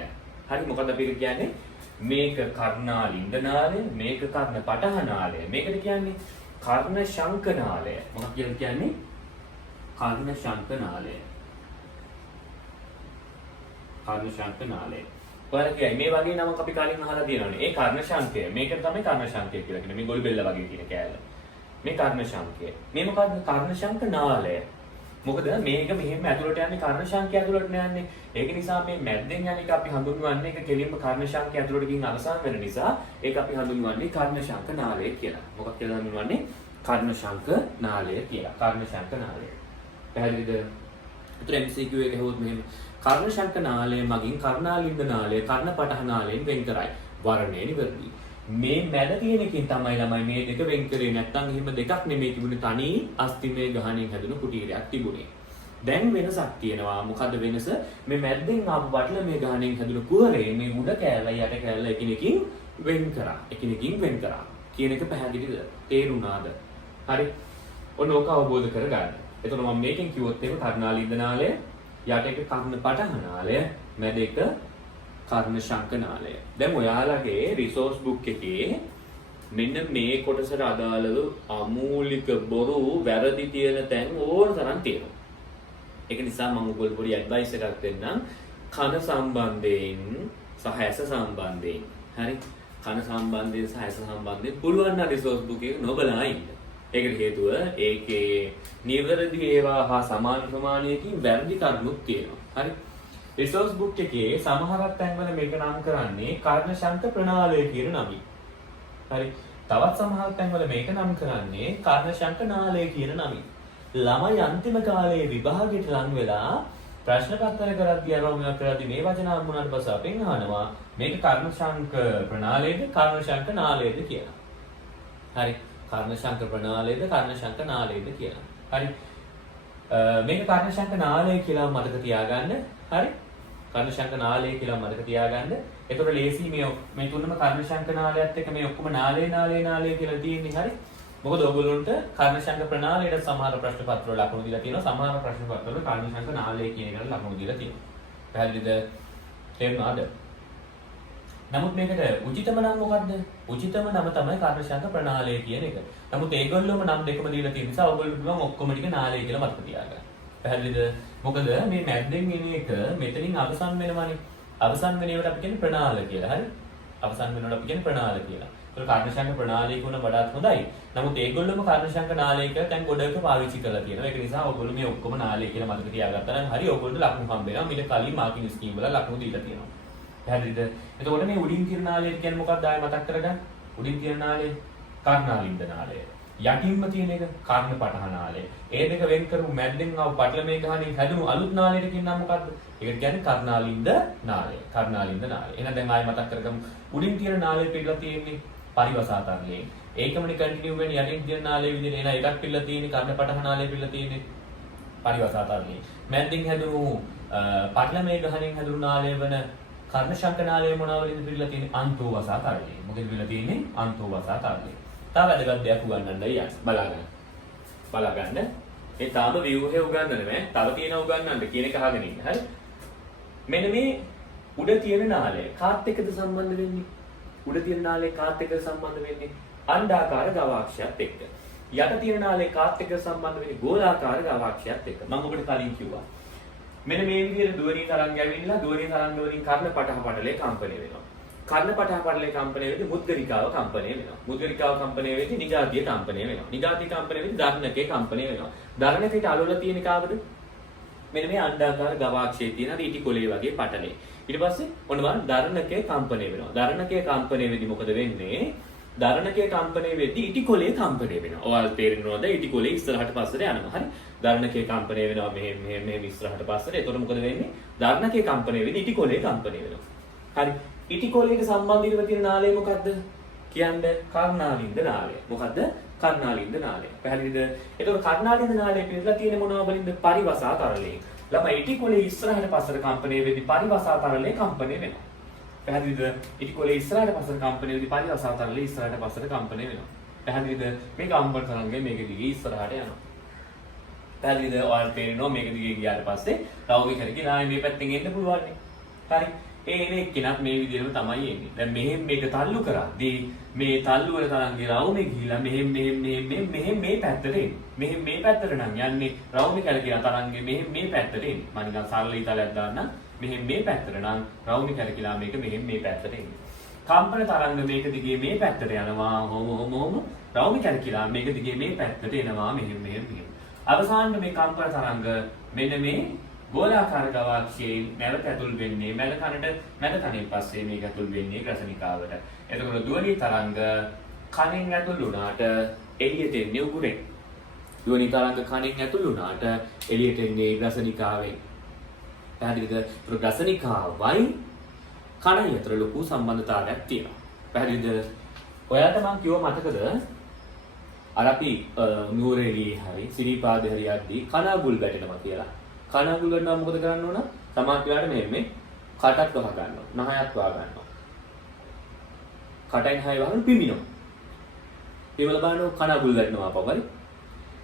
හරි මොකද අපි කියන්නේ? මේක කර්ණාලින්ද නාලය, මේක කර්ණ පටහ නාලය. මේකට කියන්නේ කර්ණ ශංක නාලය. මොකක්ද කියන්නේ? කර්ණ ශංක නාලය. කර්ණ ශංක නාලය. ඔයාලා කියයි මේ වගේ නමක් අපි කලින් අහලා තියෙනවානේ. ඒ කර්ණ ශංකය. මේකට තමයි කර්ණ ශංකය කියලා කියන්නේ. මේ ගොළු බෙල්ල වගේ තියෙන කෑල්ල. මේ කර්ණ ශංකය. මේ මොකද්ද? කර්ණ ශංක නාලය. මොකද මේක මෙහෙම ඇතුළට යන්නේ කර්ණ ශංකය ඇතුළට යන්නේ. ඒක නිසා මේ මැද්දෙන් යන එක අපි හඳුන්වන්නේ ඒක කෙලින්ම කර්ණ ශංකය ඇතුළට ගිහින් අවසන් වෙන නිසා ඒක අපි හඳුන්වන්නේ කර්ණ ශංක නාලය කියලා. මොකක්ද කියලා හඳුන්වන්නේ? කර්ණ ශංක නාලය කියලා. කර්ණ ශංක නාලය. පැහැදිලිද? ඒතර MCQ එක හෙවොත් මෙහෙම කර්ණ ශංක නාලය මගින් කර්ණාලින්ද නාලය කර්ණ පටහ නාලයෙන් වෙන් කරයි. වර්ණය නිවැරදි. මේ මැද තියෙන එකෙන් තමයි ළමයි මේ දෙක වෙන් කරේ. නැත්තම් එහෙම දෙකක් නෙමෙයි තිබුණේ. තනි අස්තිමේ ගහණයෙන් හැදුණු කුටීරයක් තිබුණේ. දැන් වෙනසක් තියෙනවා. මොකද වෙනස? මේ මැද්දෙන් ආපු පටලමේ ගහණයෙන් හැදුණු කුහරේ මේ උඩ කෑල්ල යට කෑල්ල එකිනෙකින් වෙන් කරා. එකිනෙකින් වෙන් කරා. කියන එක පැහැදිලිද? තේරුණාද? හරි. ඔන්න ඕක අවබෝධ කරගන්න. එතකොට මම මේකෙන් කිව්වොත් එහෙම කර්ණාලින්ද නාලය, යට එක කර්ණ පටහ නාලය, මැද එක කර්ණ ශංක නාලය. දැන් ඔයාලගේ රිසෝස් බුක් එකේ මෙන්න මේ කොටසට අදාළව අමූලික බොරු වැරදි තියෙන තැන් ඕන තරම් තියෙනවා. ඒක නිසා මම ඔයගොල්ලෝ පොඩි ඇඩ්වයිස් එකක් දෙන්නම්. කන සම්බන්ධයෙන් සහ ඇස සම්බන්ධයෙන්. හරි? කන සම්බන්ධයෙන් සහ ඇස සම්බන්ධයෙන් පුළුවන් නම් රිසෝස් බුක් එක නොබලා ඉන්න. ඒකට හේතුව ඒකේ නිවැරදි ඒවා හා සමාන ප්‍රමාණයකින් වැරදි කරුණුත් තියෙනවා. හරි? රිසෝස් බුක් එකේ සමහරක් තැන්වල මේක නම් කරන්නේ කර්ණ ශංක ප්‍රණාලය කියන නමින්. හරි. තවත් සමහරක් තැන්වල මේක නම් කරන්නේ කර්ණ ශංක නාලය කියන නමින්. ළමයි අන්තිම කාලයේ විභාගයට ලං වෙලා ප්‍රශ්න පත්‍ර කරද්දී අරමුණක් කරද්දී මේ වචන හම්බුනාට පස්සේ අපෙන් අහනවා මේක කර්ණ ශංක ප්‍රණාලයේද කර්ණ ශංක නාලයේද කියලා. හරි. කර්ණ ශංක ප්‍රණාලයේද කර්ණ ශංක නාලයේද කියලා. හරි. මේක කර්ණ ශංක නාලය කියලා මතක තියාගන්න. හරි. කර්ණ ශංක නාලය කියලා මතක තියාගන්න. එතකොට ලේසි මේ තුනම කර්ණ ශංක නාලයත් එක්ක මේ ඔක්කොම නාලය කියලා තියෙන්නේ. හරි. මොකද ඔයගොල්ලන්ට කර්ණ ශංක ප්‍රණාලයට සමහර ප්‍රශ්න පත්‍රවල ලකුණු දීලා තියෙනවා. සමහර ප්‍රශ්න පත්‍රවල කර්ණ ශංක නාලය කියන එකට ලකුණු දීලා තියෙනවා. පැහැදිලිද? තේරුණාද? නමුත් මේකට උචිතම නම මොකද්ද? උචිතම නම තමයි කර්ණ ශංක ප්‍රණාලය කියන එක. නමුත් ඒගොල්ලෝම නම් දෙකම දීලා තියෙන නිසා ඔයගොල්ලෝ පුළුවන් ඔක්කොම ටික නාලය කියලා මතක තියාගන්න. පැහැදිලිද? මොකද මේ මැද්දෙන් එන එක මෙතනින් අවසන් වෙනවනේ. අවසන් වෙන ඒවට අපි කියන්නේ ප්‍රණාල කියලා. හරි? අවසන් වෙනවට අපි කියන්නේ ප්‍රණාල කියලා. ඒක කර්ණ ශංක ප්‍රණාලය කියන වඩාත් හොඳයි. නමුත් ඒගොල්ලෝම කර්ණ ශංක නාලය කියලා දැන් ගොඩක පාවිච්චි කරලා තියෙනවා. ඒක නිසා ඔයගොල්ලෝ මේ ඔක්කොම නාලය කියලා මතක තියාගත්තා නම් හරි ඔයගොල්ලෝ ලකුණු හම්බ වෙනවා. ඊට කලින් මාකින් ස්කීම් වල ලකුණු දීලා තියෙනවා. පැහැදිලිද? එතකොට මේ උඩින් තියෙන නාලය කියන්නේ මොකක්ද? ආයෙ මතක් කරගන්න. උඩින් තියෙන නාලය කර්ණාලින්ද නාලය. යටින්ම තියෙන එක කර්ණ පටහ නාලය. ඒ දෙක වෙන් කරු මැද්දෙන් ආව පටලමේ ගහණින් හැදුණු අලුත් නාලයට කියන නම මොකද්ද? ඒකට කියන්නේ කර්ණාලින්ද නාලය. කර්ණාලින්ද නාලය. එහෙනම් දැන් ආයෙ මතක් කරගමු. උඩින් තියෙන නාලය පිළිලා තියෙන්නේ පරිවසාතරලයෙන්. ඒකමනේ කන්ටිනියු වෙන්නේ යටින් තියෙන නාලය විදිහට. එහෙනම් එකක් පිළිලා තියෙන්නේ කර්ණ පටහ නාලය පිළිලා තියෙන්නේ පරිවසාතරලයෙන්. මැද්දෙන් හැදුණු පටලමේ ගහණින් හැදුණු නාලය වෙන කර්ණ ශංක නාලය මොනවලින්ද පිළිලා තියෙන්නේ? අන්තෝවසාතරලයෙන්. මොකද පිළිලා තියෙන්නේ? අන්තෝවසාතරලයෙන්. තව වැදගත් දෙයක් උගන්වන්නයි යන්නේ. බලගන්න. ඒ තාම ව්‍යුහය උගන්වන්නේ නැහැ. තව තියෙන උගන්වන්න කියන එක අහගෙන ඉන්න. හරි? මෙන්න මේ උඩ තියෙන නාලය කාත් එක්කද සම්බන්ධ වෙන්නේ? උඩ තියෙන නාලය කාත් එක්කද සම්බන්ධ වෙන්නේ? අණ්ඩාකාර ගවාක්ෂයත් එක්ක. යට තියෙන නාලය කාත් එක්කද සම්බන්ධ වෙන්නේ? ගෝලාකාර ගවාක්ෂයත් එක්ක. මම ඔබට කලින් කිව්වා. මෙන්න මේ විදිහට දුවණී තරංග ඇවිල්ලා දුවණී තරංග වලින් කර්ණ පටහ පටලේ කම්පණය වෙනවා. කර්ණපටහ පටලේ කම්පණය වෙද්දී මුද්ගරිකාව කම්පණය වෙනවා. මුද්ගරිකාව කම්පණය වෙද්දී නිගාතිය කම්පණය වෙනවා. නිගාතිය කම්පණය වෙද්දී ධර්ණකේ කම්පණය වෙනවා. ධර්ණකේට අලවල තියෙන කාවද? මෙන්න මේ අණ්ඩාකාර ගවාක්ෂයේ තියෙන ඊටි කොලේ වගේ පටලේ. ඊට පස්සේ ඔන්න බලන්න ධර්ණකේ කම්පණය වෙනවා. ධර්ණකේ කම්පණය වෙද්දී මොකද වෙන්නේ? ධර්ණකේ කම්පණය වෙද්දී ඊටි කොලේ කම්පණය වෙනවා. ඔයාලට තේරෙනවද? ඊටි කොලේ ඉස්සරහට පස්සට යනවා. හරි. ධර්ණකේ කම්පණය වෙනවා මෙහෙම ඉස්සරහට පස්සට. එතකොට මොකද වෙන්නේ? ධර්ණකේ කම්පණය වෙද්දී ඊටි කොලේ කම්පණය වෙනවා. හරි. ඊටි කොලේට සම්බන්ධ තියෙන නාලය මොකද්ද? කියන්නේ කර්ණාලින්ද නාලය. මොකද්ද? කර්ණාලින්ද නාලය. පැහැදිලිද? එතකොට කර්ණාලින්ද නාලය පිළිලා තියෙන මොනවා වලින්ද? පරිවසා තරලයෙන්. ළමයි ඊටි කොලේ ඉස්සරහට පස්සට කම්පණය වෙද්දී පරිවසා තරලේ කම්පණය වෙනවා. පැහැදිලිද? ඊටි කොලේ ඉස්සරහට පස්සට කම්පණය වෙද්දී පරිවසා තරලේ ඉස්සරහට පස්සට කම්පණය වෙනවා. පැහැදිලිද? මේ කම්පන තරංගය මේක දිගේ ඉස්සරහට යනවා. පැහැදිලිද? ඔයාලට තේරෙනවා මේක දිගේ ගියාට පස්සේ රවුමේ කරගෙන ආයේ මේ පැත්තෙන් එන්න පුළුවන් නේ. හරි. ඒ එන එක්කෙනත් මේ විදිහටම තමයි එන්නේ. දැන් මෙහෙම මේක තල්ලු කරද්දී මේ තල්ලු වල තරංගේ රවුමේ ගිහිලා මෙහෙම මේ පැත්තට එන්නේ. මෙහෙම මේ පැත්තට නම් යන්නේ රවුමේ කැලකිලා තරංගේ මෙහෙම මේ පැත්තට එන්නේ. මම නිකන් සරල ඉතලයක් දාන්නම්. මෙහෙම මේ පැත්තට නම් රවුමේ කැලකිලා මේක මෙහෙම මේ පැත්තට එන්නේ. කම්පන තරංග මේක දිගේ මේ පැත්තට යනවා. හොම රවුමේ කැලකිලා මේක දිගේ මේ පැත්තට එනවා. මෙහෙම. අවසානයේ මේ කම්පන තරංග මෙන්න මේ ගෝලාකාර ගවාක්ෂයෙන් නැවත ඇතුල් වෙන්නේ මැද කණෙන් පස්සේ මේක ඇතුල් වෙන්නේ ග්‍රසනිකාවට. එතකොට ධ්වනි තරංග කණෙන් ඇතුල් වුණාට එළියට එන්නේ උගුරෙන්. ධ්වනි තරංග කණෙන් ඇතුල් වුණාට එළියට එන්නේ ග්‍රසනිකාවෙන්. පැහැදිලිද? ඒක ග්‍රසනිකාවයි කණයි අතර ලොකු සම්බන්ධතාවයක් තියෙනවා. පැහැදිලිද? ඔයාලට මම කිව්ව මතකද? අර අපි නුවරඑළියේ හරි සිරිපාදේ හරි යද්දී කණගුල් වැටෙනවා කියලා. කණගුල් වලට මොකද කරන්න ඕන? සමහර වෙලාවට මේ කටත් වහ ගන්නවා. නහයත් වහ ගන්නවා. කටෙන් හය වහන පිමිනවා. පිමල බලන්න කණගුල් වැටෙනවා අපව හරි.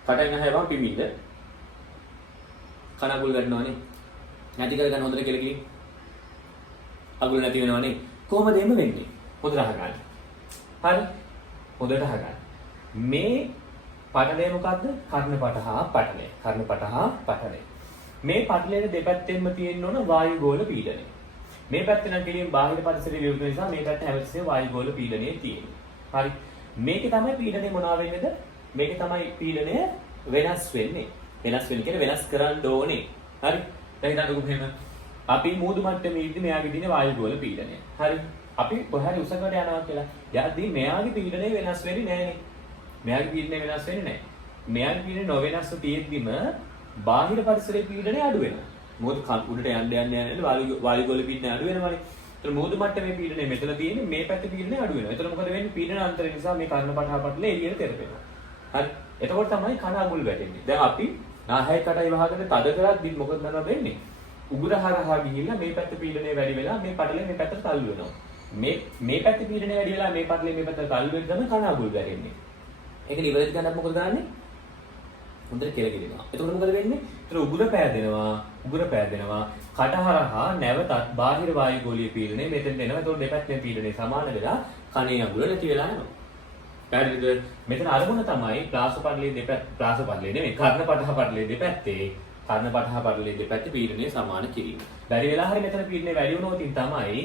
කටෙන් හය වහන පිමින්ද කණගුල් වැටෙනවනේ. නැති කර ගන්න හොඳට කියලා කිව්වේ. අගුල නැති වෙනවනේ. කොහොමද එහෙම වෙන්නේ? හොඳට අහගන්න. හරි. හොඳට අහගන්න. මේ පටලය මොකද්ද? කර්ණපටහා පටලය. කර්ණපටහා පටලය. මේ පටලයේ දෙපැත්තෙන්ම තියෙන්න ඕන වායුගෝල පීඩනය. මේ පැත්තේ නම් කෙලින් බාහිර පරිසරයේ විරුද්ධ නිසා මේ පැත්ත හැමතිස්සෙම වායුගෝල පීඩනය තියෙන්නේ. හරි. මේකේ තමයි පීඩනය මොනවා වෙන්නේද? මේකේ තමයි පීඩනය වෙනස් වෙන්නේ. වෙනස් වෙන්නේ කියන්නේ වෙනස් කරන්න ඕනේ. හරි. දැන් හිතන්නකෝ මෙහෙම. අපි මූදු මට්ටමේ ඉඳි මෙයාගේ දින වායුගෝල පීඩනය. හරි. අපි කොහරි උසකට යනවා කියලා. යද්දී මෙයාගේ පීඩනය වෙනස් වෙන්නේ නැහනේ. මෙයාගේ පීඩනය වෙනස් වෙන්නේ නැහැ. මෙයාගේ පීඩනය නොවෙනස්ව තියෙද්දිම බාහිර පරිසරයේ පීඩනය අඩු වෙනවා. මොකද උඩට යන්න වායුගෝල පීඩනය අඩු වෙනවානේ. ඒතර මූදු මට්ටමේ පීඩනය මෙතන තියෙන්නේ මේ පැත්තේ පීඩනය අඩු වෙනවා. ඒතර මොකද වෙන්නේ? පීඩන අන්තරය නිසා මේ කර්ණපටහ පටලේ එළියට තෙරපෙනවා. හරි. එතකොට තමයි කන අගුල් වැටෙන්නේ. දැන් අපි නාහය කටයි වහගෙන තද කරද්දි මොකද කරනවද වෙන්නේ? උගුර හරහා ගිහිල්ලා මේ පැත්ත පීඩනය වැඩි වෙලා මේ පටලේ මේ පැත්තට තල්ලු වෙනවා. මේ පැත්තේ පීඩනය වැඩි වෙලා මේ පටලේ මේ පැත්තට තල්ලු වෙද්දී තමයි කන අගුල් වැටෙන්නේ. ඒක නිවැරදි ගන්නත් මොකද කරන්නේ? හොඳට කෙලගෙනවා. එතකොට මොකද වෙන්නේ? ඒතර උගුර පෑදෙනවා. කටහරහා නැවතත් බාහිර වායුගෝලීය පීඩනය මෙතෙන් එනවා. ඒතකොට දෙපැත්තේ පීඩනය සමාන වෙලා කණේ අගුල නැති වෙලා යනවා. පැහැදිලිද? මෙතන අරමුණ තමයි ප්ලාසපටලයේ නෙමෙයි කර්ණපටහ පටලයේ දෙපැත්තේ පීඩනය සමාන කිරීම. බැරි වෙලා හරි මෙතන පීඩනය වැඩි වුණොත් තමයි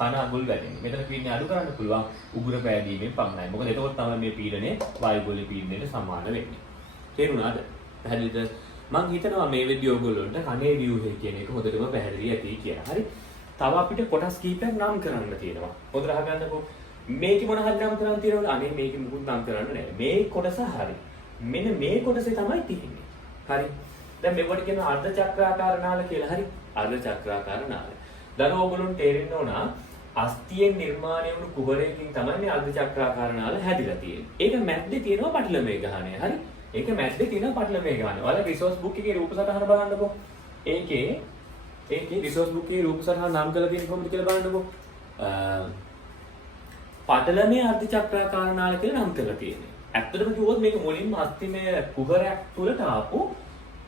කන අගුල් වැටෙන්නේ. මෙතන පීඩනය අඩු කරන්න පුළුවන් උගුර පෑදීමෙන් පමණයි. මොකද එතකොට තමයි මේ පීඩනය වායුගෝලීය පීඩනයට සමාන වෙන්නේ. තේරුණාද? පැහැදිලිද? මම හිතනවා මේ විදිය ඔයගොල්ලන්ට කනේ ව්‍යුහය කියන එක හොඳටම පැහැදිලි ඇති කියලා. හරි. තව අපිට කොටස් කීපයක් නම් කරන්න තියෙනවා. හොඳට අහගන්නකෝ. මේක මොන හරි නම් කරන්න තියෙනවද? අනේ මේක මුකුත් නම් කරන්න නැහැ. මේ කොටස හරි. මෙන්න මේ කොටසේ තමයි තියෙන්නේ. හරි. දැන් මේවට කියනවා අර්ධ චක්‍රාකාර නාල කියලා. හරි. අර්ධ චක්‍රාකාර නාල. දැන් ඕගොල්ලොන්ට තේරෙන්න ඕන අස්තියෙන් නිර්මාණය වුණු කුහරයකින් තමයි මේ අර්ධ චක්‍රාකාර නාල හැදිලා තියෙන්නේ. ඒක මැද්දේ තියෙනවා පටලමේ ගහණය. හරි. ඒක මැද්දේ තියෙන පටලමේ ගහණය. ඔයාලා රිසෝස් බුක් එකේ රූප සටහන බලන්නකෝ. ඒකේ රිසෝස් බුක් එකේ රූප සටහන නම් කරලා තියෙන කොහොමද කියලා බලන්නකෝ. පටලමේ අර්ධ චක්‍රාකාර නාල කියලා නම් කරලා තියෙන්නේ. ඇත්තටම කිව්වොත් මේක මුලින්ම අස්තිමය කුහරයක් තුලට ආපු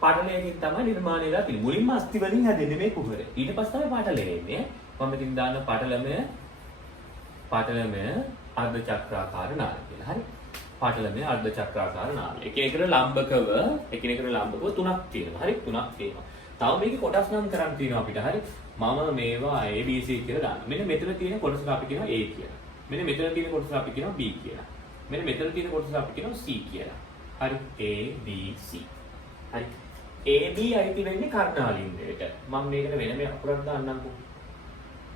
පටලයකින් තමයි නිර්මාණය වෙලා තියෙන්නේ. මුලින්ම අස්ති වලින් හැදෙන්නේ මේ කුහරය. ඊට පස්සේ තමයි පටලය එන්නේ. මම ඉතින් දාන්න පටලමය අර්ධ චක්‍රාකාර නාල කියලා. හරි. පටලමය අර්ධ චක්‍රාකාර නාල. එකිනෙකට ලම්බකව තුනක් තියෙනවා. හරි. තුනක් තියෙනවා. තව මේකේ කොටස් නම් කරන්න තියෙනවා අපිට. හරි. මම මේවා A B C කියලා දානවා. මෙන්න මෙතන තියෙන කොටසට අපි කියනවා A කියලා. මෙන්න මෙතන තියෙන කොටසට අපි කියනවා B කියලා. මෙන්න මෙතන තියෙන කොටසට අපි කියනවා C කියලා. හරි. A B C. හරි. A B අයිති වෙන්නේ කර්ණාලින්දයට. මම මේකට වෙනම අකුරක් දාන්නම්කෝ.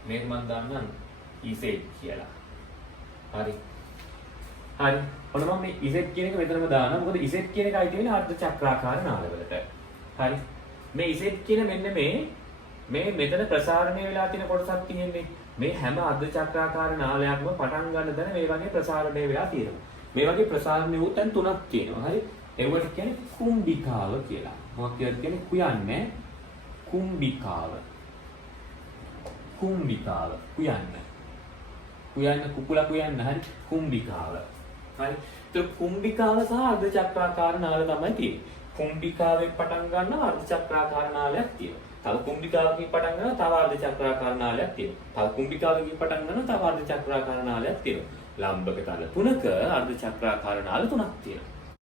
මේක මම දාන්නම් Z කියලා. හරි. හරි. ඔන්න මම මේ Z කියන එක මෙතනම දානවා. මොකද Z කියන එක අයිති වෙන්නේ අර්ධ චක්‍රාකාර නාලවලට. හරි. මේ Z කියන මෙන්න මේ මෙතන ප්‍රසාරණය වෙලා තියෙන කොටසක් තියෙන්නේ. මේ හැම අර්ධ චක්‍රාකාර නාලයක්ම පටන් ගන්න තැන මේ වගේ ප්‍රසාරණය වෙලා තියෙනවා. මේ වගේ ප්‍රසාරණය වූ තැන් තුනක් තියෙනවා. හරි. ඒවට කියන්නේ කුම්භිකාව කියලා. මොකක්ද කියන්නේ කුයන්නේ කුම්භිකාව. කුම්භිකාව කුයන්න කුකුලා කුයන්න හරි කුම්භිකාව. හරි. ඒක කුම්භිකාව සහ අර්ධ චක්‍රාකාර නාල තමයි තියෙන්නේ. කුම්භිකාවෙන් පටන් ගන්න අර්ධ චක්‍රාකාර නාලයක් තියෙනවා. තව කුම්භිකාවකින් පටන් ගන්න තව අර්ධ චක්‍රාකාර නාලයක් තියෙනවා. තව කුම්භිකාවකින් පටන් ගන්න තව අර්ධ චක්‍රාකාර නාලයක් තියෙනවා. ලම්බක තල තුනක අර්ධ චක්‍රාකාර නාල තුනක් තියෙනවා.